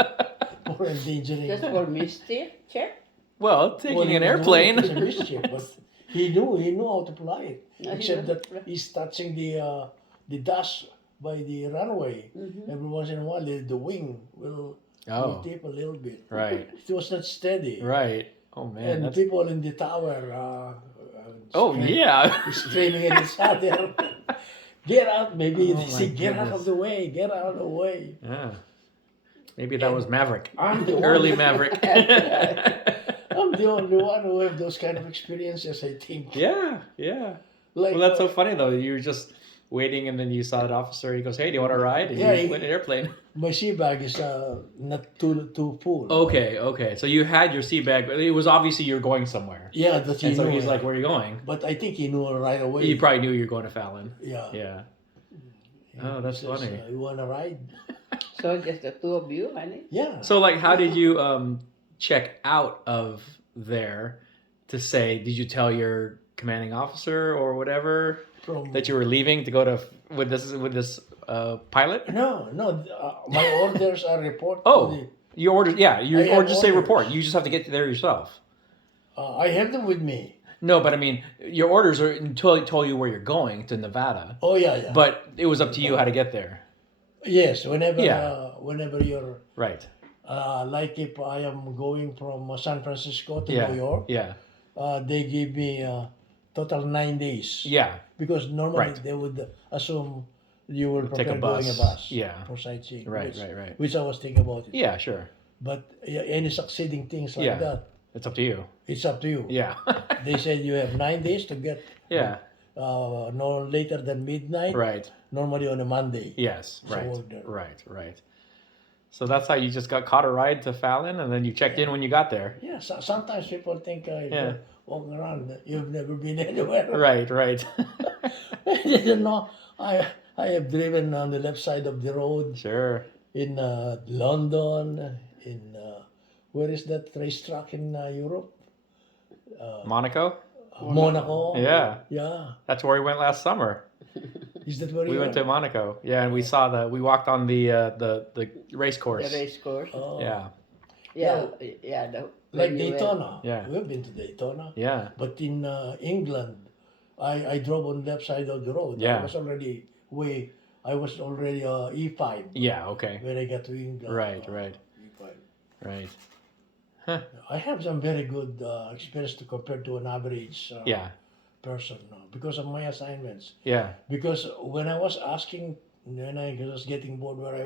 For endangering. Just for mischief check? Well, taking Well, he an was airplane. doing it as a mischief, but he knew how to fly it. No, he Except knew that how to fly. he's touching the dust by the runway. Mhm. Every once in a while, the wing will Oh, tip a little bit. right. It was not steady. Right. Oh man. And That's... people in the tower. Oh yeah. Screaming at each other. Get out! Maybe Oh, they say, my "Get out goodness. of the way! Get out of the way!" Yeah. Maybe that was Maverick. I'm the Early one. Maverick. I'm the only one who have those kind of experiences. I think. Yeah. Yeah. Like, Well, that's so funny though. You were just waiting, and then you saw that officer. He goes, "Hey, do you want to ride?" And Yeah, you he- went in an airplane. my sea bag is not too full. Okay. Okay. So you had your sea bag, but it was obviously you're going somewhere. Yeah, that he And so knew. he's like, "Where are you going?" But I think he knew right away. You probably knew you were going to Fallon. Yeah. Yeah. He Oh, that's says, funny. You wanna ride? So just the two of you, honey? Yeah. So, like, how did you check out of there to say? Did you tell your commanding officer or whatever From that you were leaving to go to with this pilot? no, my orders are report. Oh. To the, Your orders, yeah. Your I have orders say orders. report. You just have to get there yourself. I have them with me. No, but I mean, your orders are until told you where you're going to Nevada. Oh yeah. But it was up to you how to get there. Yes, whenever Yeah. whenever you're Right. like if I am going from San Francisco to Yeah. New York, Yeah. they give me total 9 days. Yeah. Because normally Right. they would assume you will Take a prepare going a bus. bus. Yeah. For sightseeing. Right. which, Right. Which I was thinking about it. Yeah. Sure. But any succeeding things like Yeah. that, It's up to you. it's up to you. Yeah. They said you have 9 days to get Yeah. no later than midnight. Right. Normally on a Monday. Yes. So Right. order. Right. So that's how you just got caught a ride to Fallon, and then you checked in when you got there. Yeah, sometimes people think Yeah. walking around, you've never been anywhere. Right. They don't know. I have driven on the left side of the road Sure. in London, in where is that racetrack in Europe? Monaco. Monaco. Yeah. Yeah. That's where we went last summer. Is that where We you went are? to Monaco. Yeah, and we saw we walked on the race course. The race course. Oh. Yeah. Yeah. Like when you went- Daytona. Yeah. We've been to Daytona. Yeah. But in England, I drove on the left side of the road. Yeah. I was already E5 Yeah. Okay. when I got to England. Right. E5. Right. I have some very good experience to compare to an average Yeah. person because of my assignments. Yeah. Because when I was getting bored where I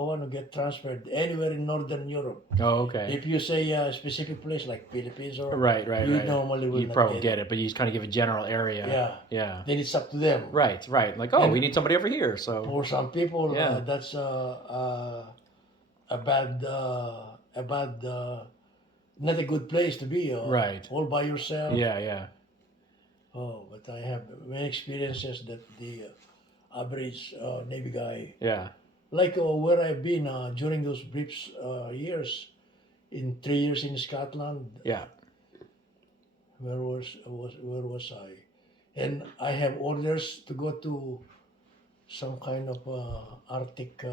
want to get transferred anywhere in Northern Europe. Oh, okay. If you say a specific place like Philippines or Right. you normally will You not probably get get it, but you just kind of give a general area. Yeah. Yeah. Then it's up to them. Right. Like, oh, And- we need somebody over here. So. For some people, Yeah. that's a bad, not a good place to be. Right. All by yourself. Yeah. Oh, but I have many experiences that the average Navy guy, Yeah. like where I've been during those brief years, in 3 years in Scotland. Yeah. Where was I? And I have orders to go to some kind of Arctic.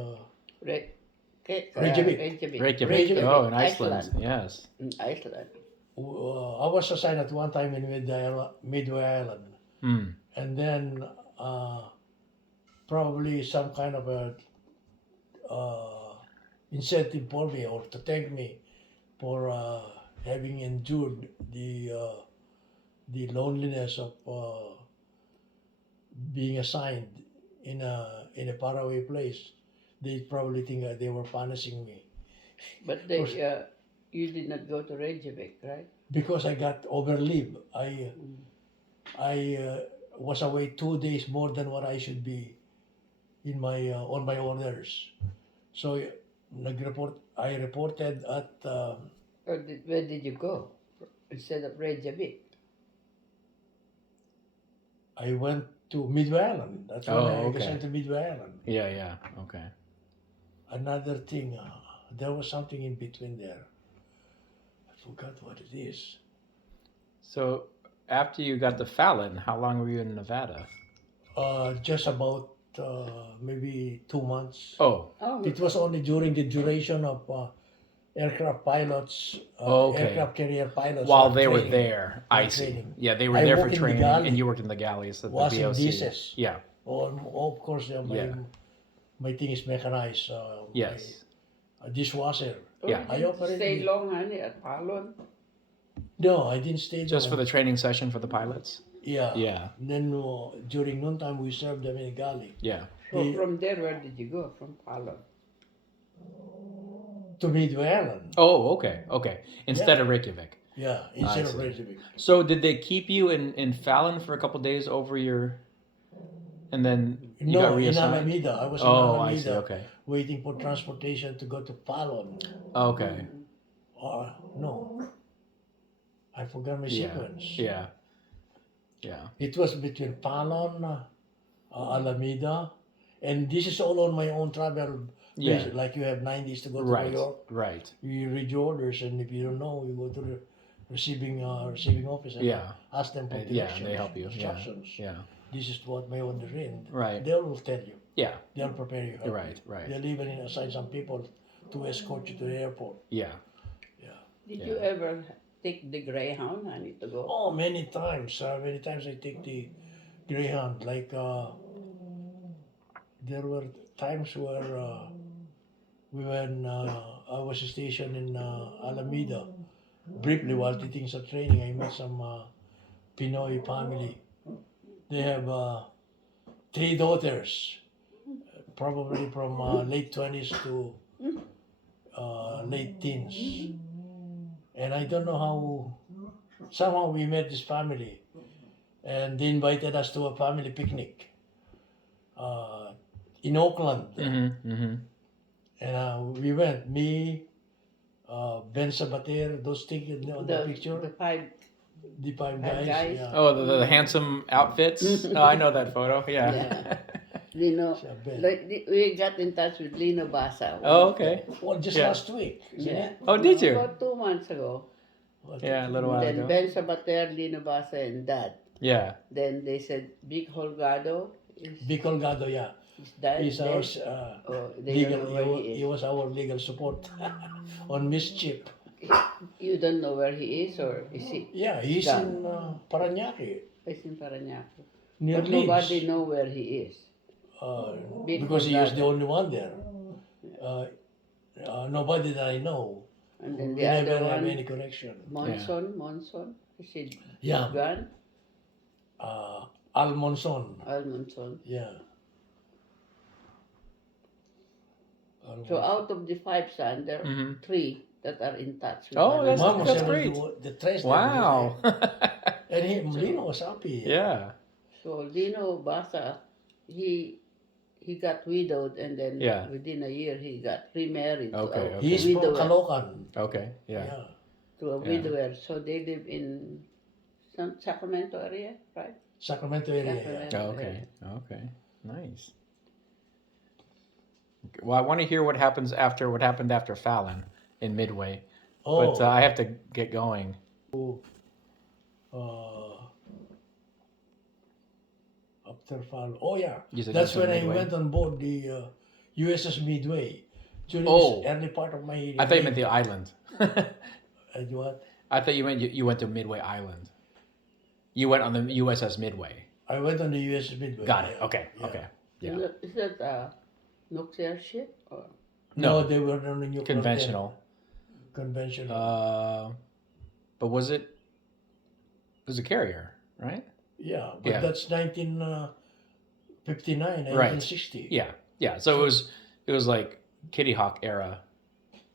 Reykjavik. Reykjavik. Oh, in Iceland. Yes. In Iceland. I was assigned at one time in Midway Island, Hmm. and then probably some kind of a incentive for me or to thank me for having endured the loneliness of being assigned in a faraway place. They probably think that they were punishing me But you did not go to Reykjavik, right? because I got overleave. I was away 2 days more than what I should be in my on my orders. So I reported at Or where did you go instead of Reykjavik? I went to Midway Island. That's when Oh, I okay. sent to Midway Island. Yeah, yeah. Okay. Another thing, there was something in between there. I forgot what it is. So after you got the Fallon, how long were you in Nevada? Just about maybe 2 months. Oh, Oh, It was only during the duration of aircraft pilots, Okay. aircraft carrier pilots. while were they were training. there, I They're see. training. Yeah, they were I there for worked in the training, galley. and you worked in the galleys at the Washing BOC. dishes. Yeah. Of course, Yeah. my thing is mechanized. Yes. My dishwasher. Yeah. You I didn't operated stay it. long, honey, at Palon. No, I didn't stay Just for long. the training session for the pilots. Yeah. Yeah. Then during noontime we served them in a galley. Yeah. So He- from there, where did you go? From Palon. To Midway Island. Oh, okay. Okay. Instead of Reykjavik. Yeah, instead of see. Reykjavik. So did they keep you in Fallon for a couple days over your, and then you No, got in reassigned? Alameda. I was in Oh, I see. Alameda Okay. waiting for transportation to go to Palon. Okay. No, I forgot my Yeah. sequence. Yeah. Yeah. It was between Palon, Alameda, and this is all on my own travel. Yeah. Basis. Like you have 9 days to go to Right. New York. Right. You read your orders, and if you don't know, you go to the receiving office and Yeah. ask them for Yeah. directions, They help you. Yeah. instructions. Yeah. This is what my order in. Right. They will tell you. Yeah. They'll prepare you. help Right. you. Right. They'll even assign some people to escort you to the airport. Yeah. Yeah. Did Yeah. you ever take the Greyhound, honey, to go? Oh, many times. Many times I take the Greyhound. Like there were times where when I was stationed in Alameda, briefly while taking some training, I met some Pinoy family. They have 3 daughters, probably from late 20s to late teens. And I don't know how, somehow we met this family. And they invited us to a family picnic in Oakland. Mm-hmm. Mm-hmm. And we went, me, Ben Sabater, those things on the picture, The five. the 5 Five guys. guys. Yeah. Oh, the handsome outfits. Oh, I know that photo. Yeah. Yeah. Lino, Siya, Ben. we got in touch with Lino Basa. Oh, okay. Well, just Yeah. last week, isn't Yeah. it? Oh, did you? About 2 months ago. Yeah, a little while Then ago. Ben Sabater, Lino Basa, and Dad. Yeah. Then they said Big Holgado is Vic Holgado, yeah. his dad. He's dead. our Oh, they legal, don't know where he he is. was our legal support on mischief. You don't know where he is, or is he? Yeah, he's Done. in Paranaque, He's in Parañaque. near But Leeds. nobody know where he is. Big Because he is the Holgado. only one there. Nobody that I know. And then We the never other have one, any connection. Monson. Is he Yeah. gone? Al Monson. Monson. Yeah. So out of the 5 sons, there are Mhm. 3 that are in touch with Oh, one that's- another. Mom was that's able great. to the tres. Wow. And Lino was happy. Yeah. So Lino Basa, he got widowed, and then Yeah. within a year he got remarried Okay, to a okay. He's from widower. Caloocan. Okay. Yeah. Yeah. To a Yeah. widower. So they live in some Sacramento area, right? Sacramento area. Yeah. Sacramento. Oh, okay. Okay. Nice. Okay. Well, I want to hear what happened after Fallon in Midway, Oh, but I have to get going. after fall. Oh yeah, You said that's you when said I Midway? went on board the USS Midway. During Oh. this early part of my. I thought you meant the island. What? I thought you went to Midway Island. You went on the USS Midway. I went on the USS Midway. Got it. yeah. Okay. Yeah. Okay. Yeah. Is that a nuclear ship? Or? No, No. they were on the nuclear Conventional. then. Conventional. But was it? It was a carrier, right? yeah, but yeah. that's 19 59, Right. 1960. Yeah. So it was like Kitty Hawk era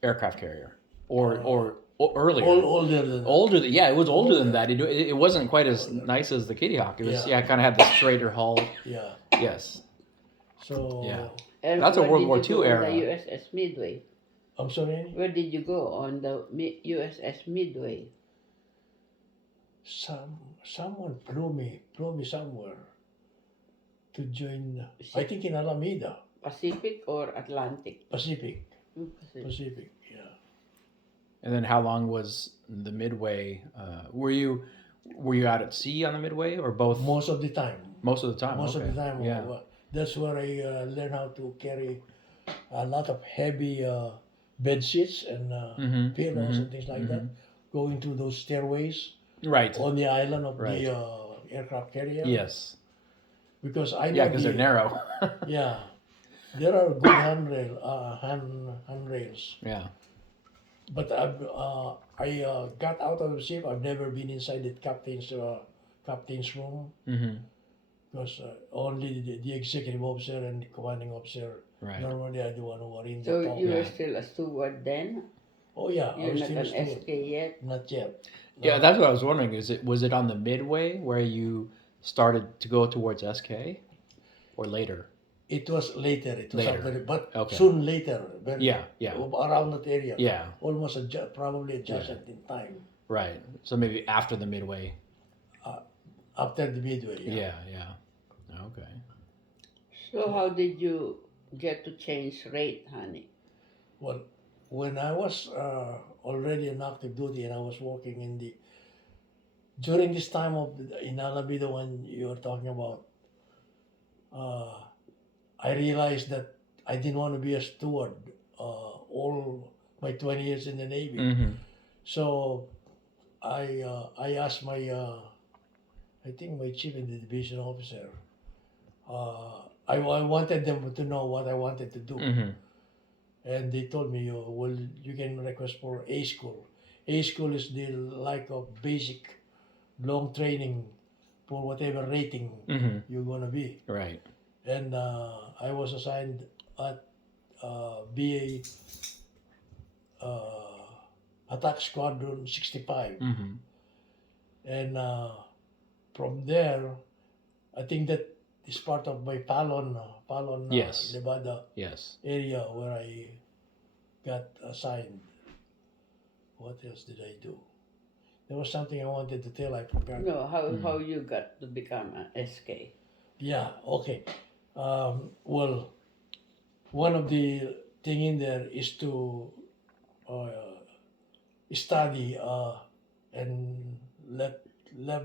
aircraft carrier, or earlier. Older than that. Yeah, it was older than Older. that. It wasn't quite as Older. nice as the Kitty Hawk. It was Yeah. it kind of had the straighter hull. Yeah. Yes. So Yeah. And That's a where World did War you II go era. on the USS Midway? I'm sorry. Where did you go on the USS Midway? Someone flew me somewhere to join. I think in Alameda, Pacific or Atlantic? Pacific. Pacific. Pacific. Yeah. And then how long was the Midway? Were you out at sea on the Midway, or both? Most of the time. Most of the time. Most okay. of the time. Yeah. That's where I learned how to carry a lot of heavy bed sheets and Mhm, pillows mhm, and things like that. Going through those stairways Right. on the island of Right. the aircraft carrier. Yes. Because I know Yeah, because they're narrow. Yeah, there are good handrails. Yeah. But I got out of the ship. I've never been inside the captain's room Mm-hmm. because only the executive officer and the commanding officer Right. normally are the one who are in the So top. you were Yeah. still a steward then? Oh yeah, I You're was not still a an steward. SK yet? Not yet. Yeah, No. that's what I was wondering. Was it on the Midway where you started to go towards SK, or later? It was later. It was Later. after, but Okay. soon later. Very, Yeah. Yeah. Around that area. Yeah. Almost probably adjacent in time Right. So maybe after the Midway. after the midway. Yeah. Yeah. Okay. So how did you get to change rate, honey? Well, when I was already on active duty and I was working during this time in Alameda when you were talking about, I realized that I didn't want to be a steward all my 20 years in the Navy. Mm-hmm. So I asked I think my chief and the division officer, I wanted them to know what I wanted to do. Mm-hmm. And they told me, well, you can request for A school. A school is the like of basic long training for whatever rating Mm-hmm. you're gonna be. Right. And I was assigned at BA Attack Squadron 65. Mm-hmm. And from there, I think that is part of my Fallon, Yes. Nevada Yes. area where I got assigned. What else did I do? There was something I wanted to tell. I forgot. No, how you got to become an SK? Yeah. Okay. Well, one of the thing in there is to study and let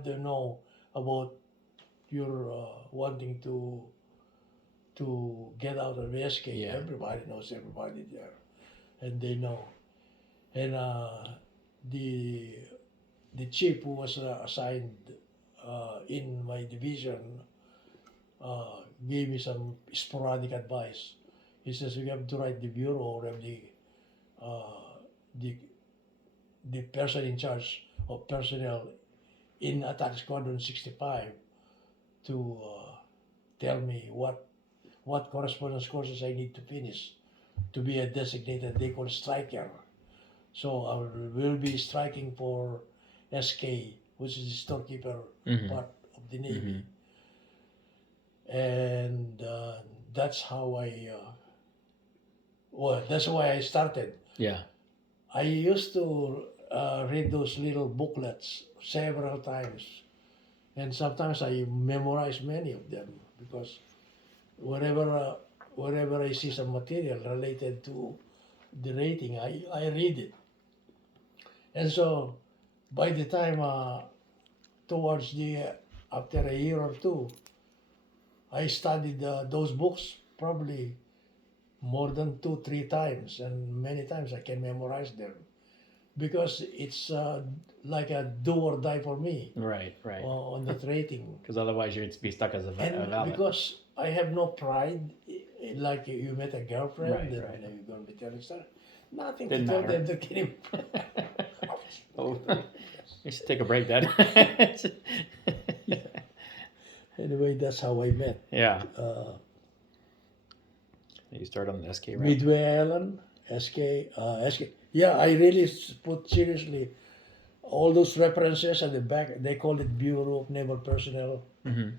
them know about your wanting to get out of SK. Yeah. Everybody knows everybody there, and they know. And the chief who was assigned in my division gave me some sporadic advice. He says you have to write the bureau or have the person in charge of personnel in Attack Squadron 65 to tell me what correspondence courses I need to finish to be a designated, they call striker. So I will be striking for SK, which is the storekeeper Mhm. part of the Navy. Mhm. And that's how that's why I started. Yeah. I used to read those little booklets several times, and sometimes I memorize many of them because wherever I see some material related to the rating, I read it. And so by the time towards after a year or two, I studied those books probably more than 2, 3 times, and many times I can memorize them because it's like a do or die for me Right. Right. on that rating. Because otherwise you'd be stuck as a And valet. because I have no pride, like you met a girlfriend, Right, and right. you're going to be telling stuff. Nothing Didn't to tell matter. them to get him. Oh, we should take a break, Dad. Anyway, that's how I met. Yeah. Uh, You started on the SK route. Midway Island, SK. Yeah, I really put seriously all those references at the back. They call it Bureau of Naval Personnel. Mm-hmm.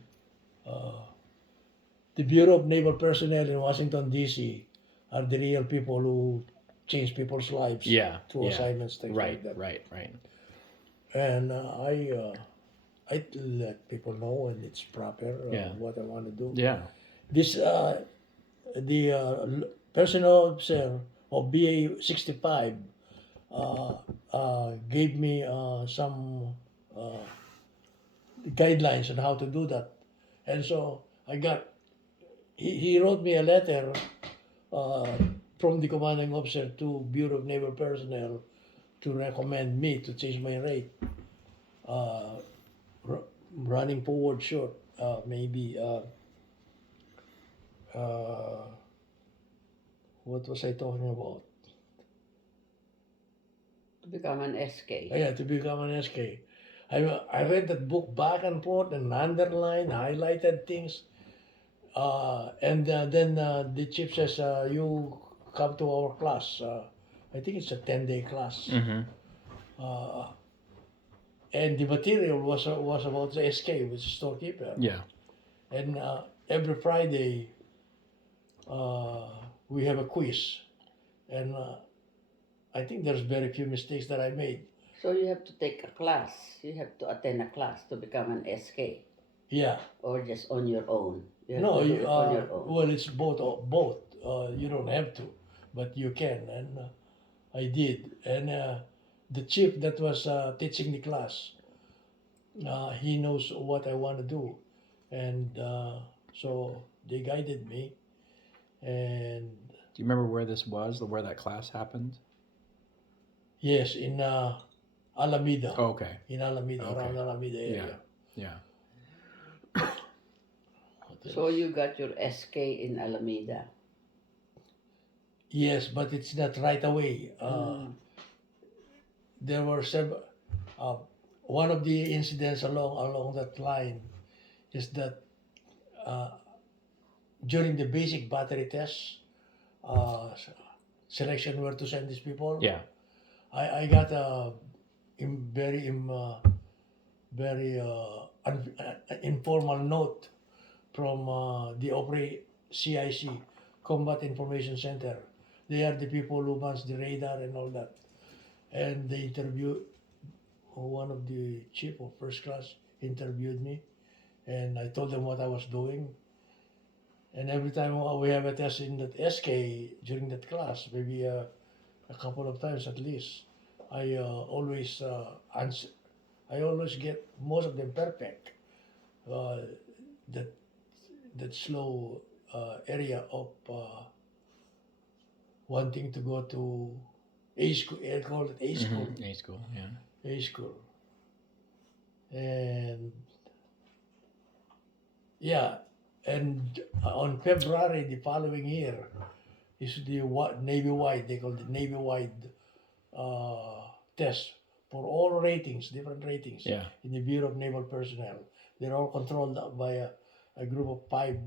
The Bureau of Naval Personnel in Washington D.C. are the real people who change people's lives Yeah. through Yeah. assignments, things Right. like that. Right. Right. And I let people know when it's proper Yeah. what I want to do. Yeah. This the personnel officer of BA 65 gave me some guidelines on how to do that, and so I got. He wrote me a letter uh, from the commanding officer to Bureau of Naval Personnel to recommend me to change my rate. Uh, Running forward short, maybe. What was I talking about? To become an SK. Yeah, to become an SK. I read that book back and forth and underlined, highlighted things. And then the chief says, you come to our class. I think it's a 10-day class. Mm-hmm. And the material was about the SK, which is storekeeper. Yeah. And every Friday, we have a quiz. And I think there's very few mistakes that I made. So you have to take a class. You have to attend a class to become an SK, Yeah. or just on your own. You have No, to do it on your own. well, it's both. Both. You don't have to, but you can, and I did. And the chief that was teaching the class, he knows what I want to do, and so they guided me. And Do you remember where this was? Where that class happened? yes, in Alameda. Oh, okay. In Alameda, Okay. around Alameda area. Yeah. So you got your SK in Alameda. Yes, but it's not right away. Mm. There were several. One of the incidents along that line is that during the basic battery test selection where to send these people, Yeah. I got a very informal note from the CIC, Combat Information Center. They are the people who manage the radar and all that. And they interviewed one of the chief of first class interviewed me, and I told them what I was doing. And every time we have a test in that SK during that class, maybe a couple of times at least, I always answer. I always get most of them perfect. Uh, that that slow area of wanting to go to A school, I call it A school, A school. Yeah. A school, and yeah, and on February the following year is the Navy-wide, they call it Navy-wide test for all ratings, different ratings Yeah. in the Bureau of Naval Personnel. They're all controlled by a group of 5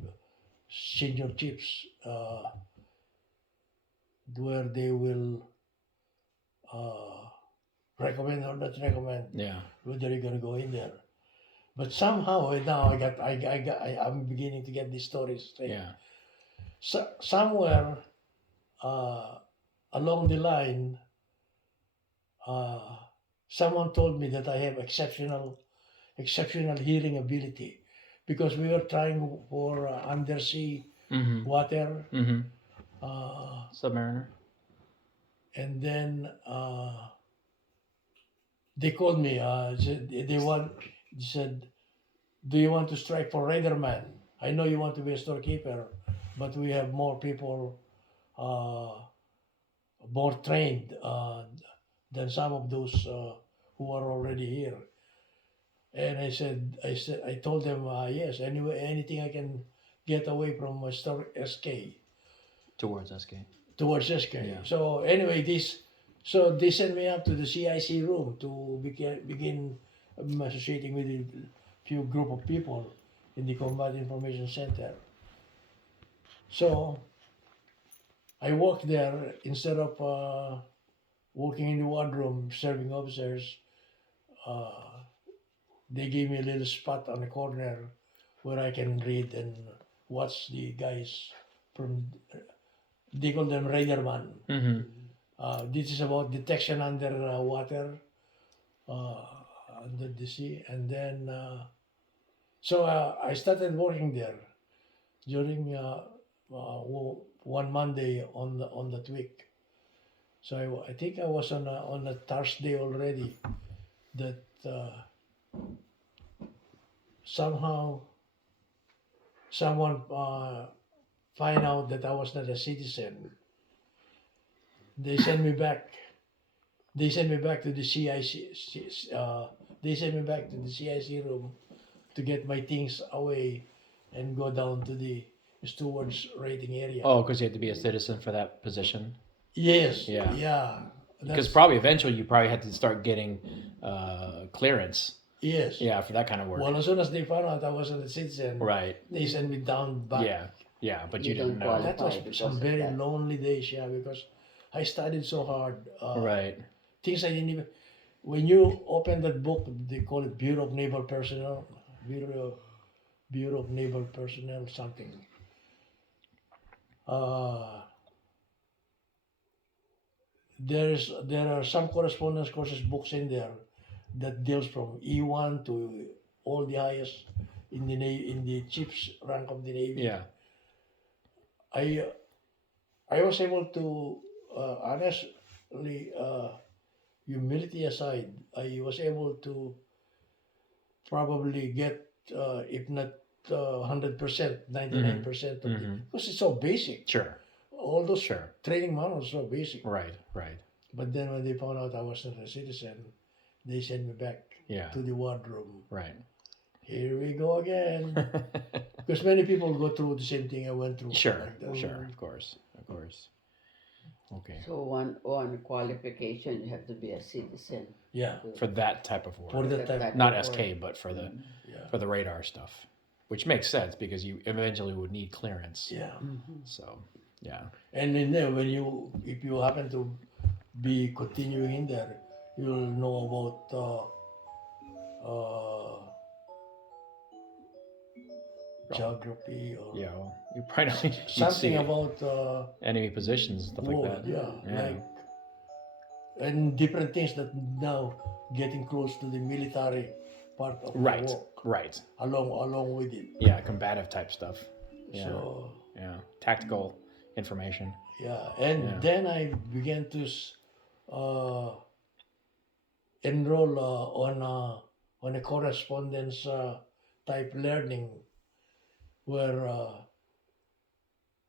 senior chiefs where they will recommend or not recommend Yeah. whether you're going to go in there. But somehow now I'm beginning to get these stories straight. Yeah. So, somewhere along the line, someone told me that I have exceptional hearing ability because we were trying for undersea Mm-hmm. water, Mm-hmm. Submariner. and then they called me. They said, "Do you want to strike for Raiderman? I know you want to be a storekeeper, but we have more people, more trained than some of those who are already here." And I told them, yes, anyway, anything I can get away from my store SK Towards SK. towards SK. Yeah. So anyway, so they sent me up to the CIC room to begin associating with a few group of people in the Combat Information Center. So I worked there instead of working in the wardroom serving officers. Uh, they gave me a little spot on the corner where I can read and watch the guys from. They call them Raiderman. Mm-hmm. This is about detection under water, uh, under the sea, and then so I started working there during one Monday on that week. So I think I was on a Thursday already. That somehow someone find out that I was not a citizen. They sent me back. They sent me back to the CIC. They sent me back to the CIC room to get my things away and go down to the steward's rating area. Oh, because you had to be a citizen for that position. Yes. Yeah. Yeah. Because That's, probably eventually you probably had to start getting clearance. yes. Yeah, for that kind of work. Well, as soon as they found out I wasn't a citizen, Right. they sent me down back. Yeah. Yeah, but You you didn't don't know. qualify. That was because some of very that. lonely days, yeah, because I studied so hard. Right. Things I didn't even. When you open that book, they call it Bureau of Naval Personnel, Bureau of Naval Personnel, something. There are some correspondence courses books in there that deals from E1 to all the highest in the in the chief's rank of the Navy. Yeah. I was able to honestly, humility aside, I was able to probably get if not 100%, 99% of the, Mhm. because it's so basic. Sure. All those Sure. training manuals are so basic. Right. Right. But then when they found out I wasn't a citizen, they sent me back Yeah. to the wardroom. Right. Here we go again. Because many people go through the same thing I went through. Sure. Like that. Sure. Of course. Of course. Okay. So one qualification, you have to be a citizen. Yeah. For that type of work. For that That type. Not of SK, work. but for the Yeah. radar stuff, which makes sense because you eventually would need clearance. Yeah. So, yeah. And in there, if you happen to be continuing in there, you'll know about geography or Yeah. Well, you probably don't you'd something see about enemy positions and stuff like war. that. Yeah, Yeah. like and different things that now getting close to the military part of Right. the work Right. along with it. Yeah. Combative type stuff. Yeah. So Yeah. Tactical information. yeah, and Yeah. then I began to enroll on a correspondence type learning where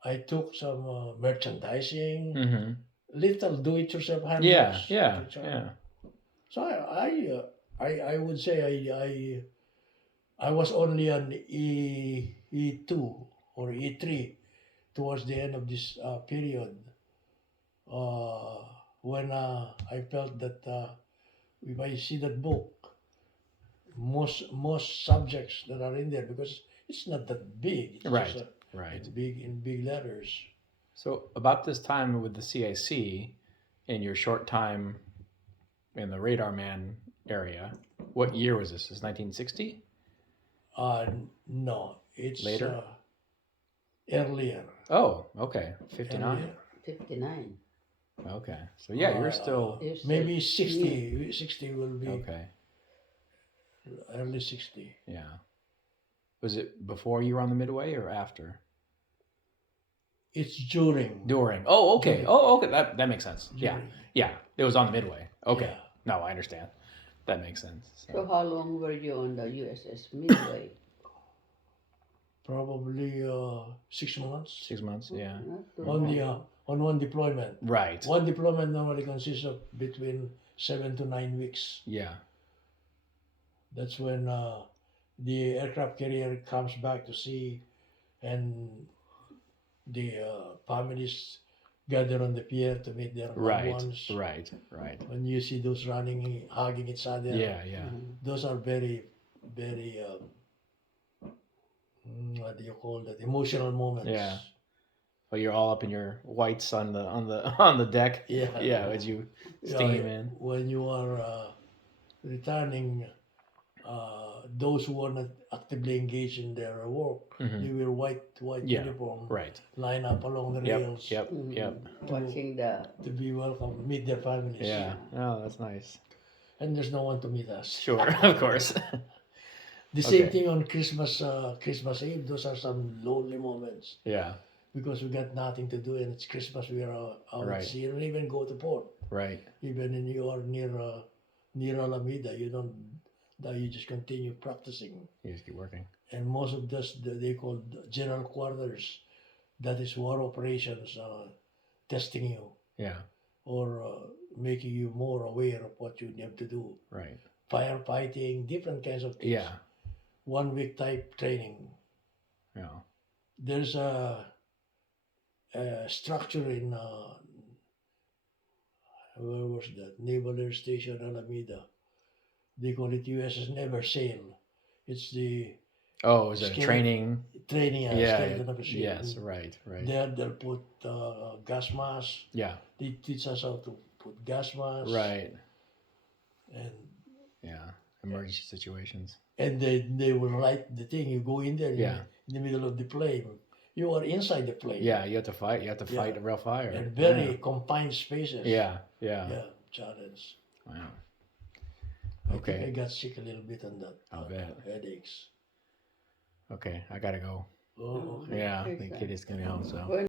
I took some merchandising, Mm-hmm. little do-it-yourself handbooks. Yeah. Yeah. which Yeah. So I would say I was only on E2 or E3 towards the end of this period when I felt that if I see that book, most subjects that are in there, because it's not that big, it's Right. just Right. it's big in big letters. So about this time with the CIC, in your short time in the Radar Man area, what year was this? Is 1960? No, it's Later? Earlier. Oh, okay, 59. Earlier. 59. Okay, so yeah, you're still You're still- Maybe 60. 60 will be okay. early 60. Yeah. Was it before you were on the Midway or after? It's during. During. Oh, okay. During. Oh, okay. That makes sense. Yeah, During. yeah. It was on the Midway. Okay. Yeah. No, I understand. That makes sense. So how long were you on the USS Midway? Probably 6 months 6 months. Yeah. Not too on the long. on one deployment. Right. One deployment normally consists of between 7 to 9 weeks. Yeah. That's when the aircraft carrier comes back to sea, and the families gather on the pier to meet their loved Right. ones. Right. Right. When you see those running, hugging each other, Yeah. Yeah. those are very, very what do you call that? Emotional moments. Yeah. Oh, you're all up in your whites on the on the deck. Yeah. Yeah, as you Yeah, steam in. when you are returning, those who are not actively engaged in their work, Mhm. they wear white Yeah. uniform, Right. line up along the Yep. rails Yep. Yep. Watching the to be welcome, meet their families. Yeah. Oh, that's nice. And there's no one to meet us. Sure. Of course. The same Okay. thing on Christmas Eve. Those are some lonely moments Yeah. because we got nothing to do, and it's Christmas. We are out Right. at sea. You don't even go to port. Right. Even in you are near Alameda, you don't. You just continue practicing. You just keep working. And most of this they call general quarters. That is war operations, testing you Yeah. or making you more aware of what you have to do. Right. Firefighting, different kinds of things. Yeah. 1 week type training. Yeah. There's a structure in where was that? Naval Air Station Alameda. They call it USS Never Sail. It's the Oh, is it a skeleton training? training Yeah. skeleton of a ship. Yes. Right. Right. There they'll put gas masks. Yeah. They teach us how to put gas masks. Right. And Yeah. Emergency situations. they will write the thing. You go in there Yeah. in the middle of the plane. You are inside the plane. Yeah. You have to fight. You have to fight a real fire. And very confined spaces. Yeah. Yeah. Yeah, challenge. Wow. I Okay. think I got sick a little bit on that. I'll bet. Headaches. Okay. I gotta go. Oh, okay. Yeah. The kid is gonna be home. So. When